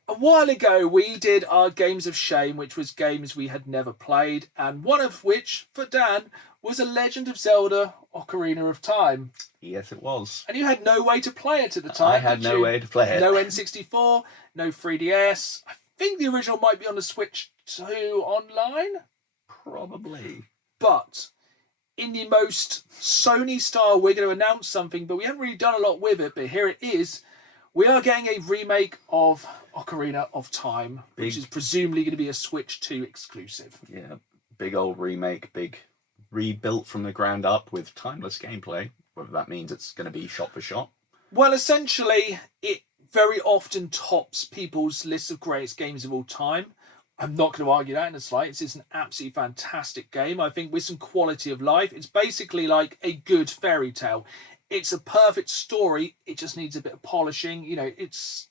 a while ago, we did our Games of Shame, which was games we had never played, and one of which, for Dan, was a Legend of Zelda Ocarina of Time. Yes, it was. And you had no way to play it at the time. I had no way to play it. No N64, no 3DS. I think the original might be on the Switch 2 online. Probably. But in the most Sony style, we're going to announce something, but we haven't really done a lot with it. But here it is. We are getting a remake of Ocarina of Time, which is presumably going to be a Switch 2 exclusive. Yeah, big old remake, big rebuilt from the ground up with timeless gameplay. Whether that means it's going to be shot for shot. Well, essentially, it very often tops people's lists of greatest games of all time. I'm not going to argue that in the slightest. It's an absolutely fantastic game. I think with some quality of life, it's basically like a good fairy tale. It's a perfect story. It just needs a bit of polishing. You know, it's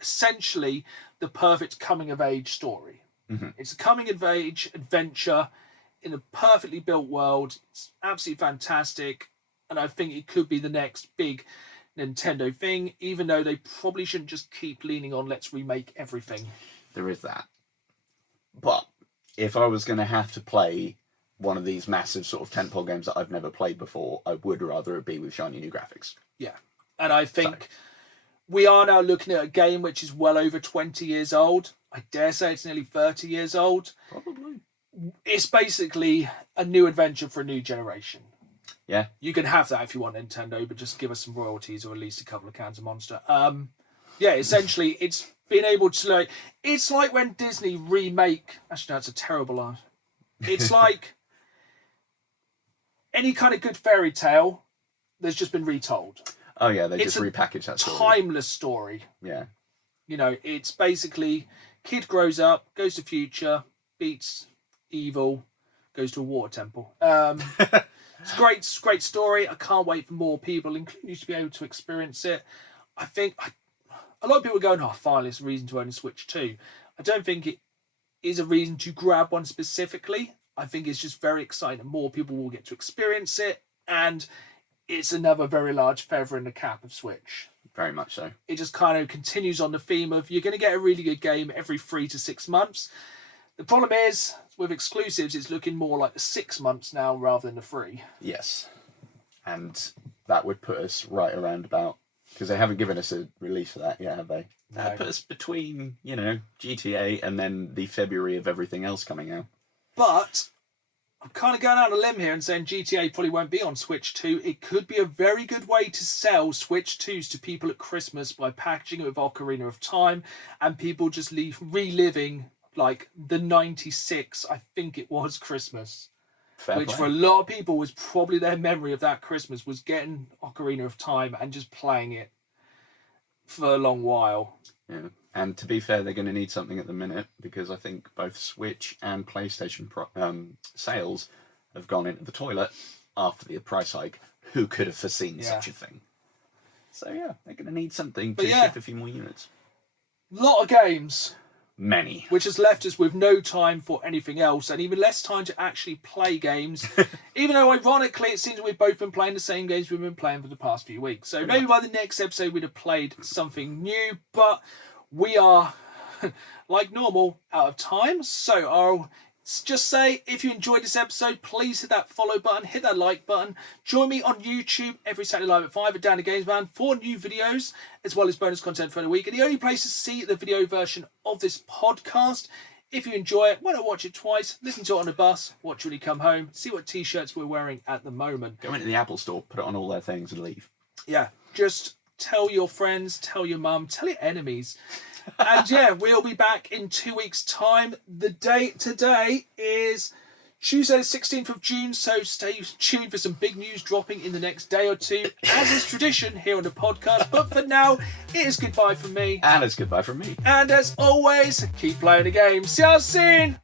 essentially the perfect coming-of-age story. Mm-hmm. It's a coming-of-age adventure in a perfectly built world. It's absolutely fantastic. And I think it could be the next big Nintendo thing, even though they probably shouldn't just keep leaning on let's remake everything. There is that. But if I was going to have to play one of these massive sort of tentpole games that I've never played before, I would rather it be with shiny new graphics. Yeah. And I think we are now looking at a game which is well over 20 years old. I dare say it's nearly 30 years old. Probably. It's basically a new adventure for a new generation. Yeah. You can have that if you want Nintendo, but just give us some royalties or at least a couple of cans of Monster. Yeah, essentially, it's been able to, it's like when Disney remake, actually, no, it's a terrible line. It's like any kind of good fairy tale that's just been retold. Oh, yeah, they just repackaged that story. Timeless story. Yeah. You know, it's basically kid grows up, goes to future, beats evil, goes to a water temple. It's a great story. I can't wait for more people, including you, to be able to experience it. I think a lot of people are going, oh, finally, it's a reason to own a Switch 2. I don't think it is a reason to grab one specifically. I think it's just very exciting that more people will get to experience it, and it's another very large feather in the cap of Switch. Very much so. It just kind of continues on the theme of you're going to get a really good game every 3 to 6 months. The problem is, with exclusives, it's looking more like the 6 months now rather than the 3. Yes. And that would put us right around about, because they haven't given us a release for that yet, have they? No. That put us between, GTA and then the February of everything else coming out. But I'm kind of going out on a limb here and saying GTA probably won't be on Switch 2. It could be a very good way to sell Switch 2s to people at Christmas by packaging it with Ocarina of Time and people just reliving like the 96, I think it was, Christmas. Fair which play. For a lot of people was probably their memory of that Christmas, was getting Ocarina of Time and just playing it for a long while. Yeah. And to be fair, they're going to need something at the minute because I think both Switch and PlayStation sales have gone into the toilet after the price hike. Who could have foreseen such a thing? So yeah, they're going to need something to shift a few more units. Lot of games. Many. Which has left us with no time for anything else and even less time to actually play games. Even though, ironically, it seems we've both been playing the same games we've been playing for the past few weeks. So maybe by the next episode we'd have played something new, but we are, like normal, out of time. So I'll just say, if you enjoyed this episode, please hit that follow button, hit that like button. Join me on YouTube every Saturday live at 5 at Down the Games Man for new videos, as well as bonus content for the week. And the only place to see the video version of this podcast. If you enjoy it, why not watch it twice, listen to it on the bus, watch when you come home, see what t-shirts we're wearing at the moment. Go into the Apple store, put it on all their things and leave. Yeah, just tell your friends, tell your mum, tell your enemies. And yeah, we'll be back in 2 weeks' time. The date today is Tuesday the 16th of June, so stay tuned for some big news dropping in the next day or two, as is tradition here on the podcast. But for now, it is goodbye from me. And it's goodbye from me. And as always, keep playing the game. See you soon!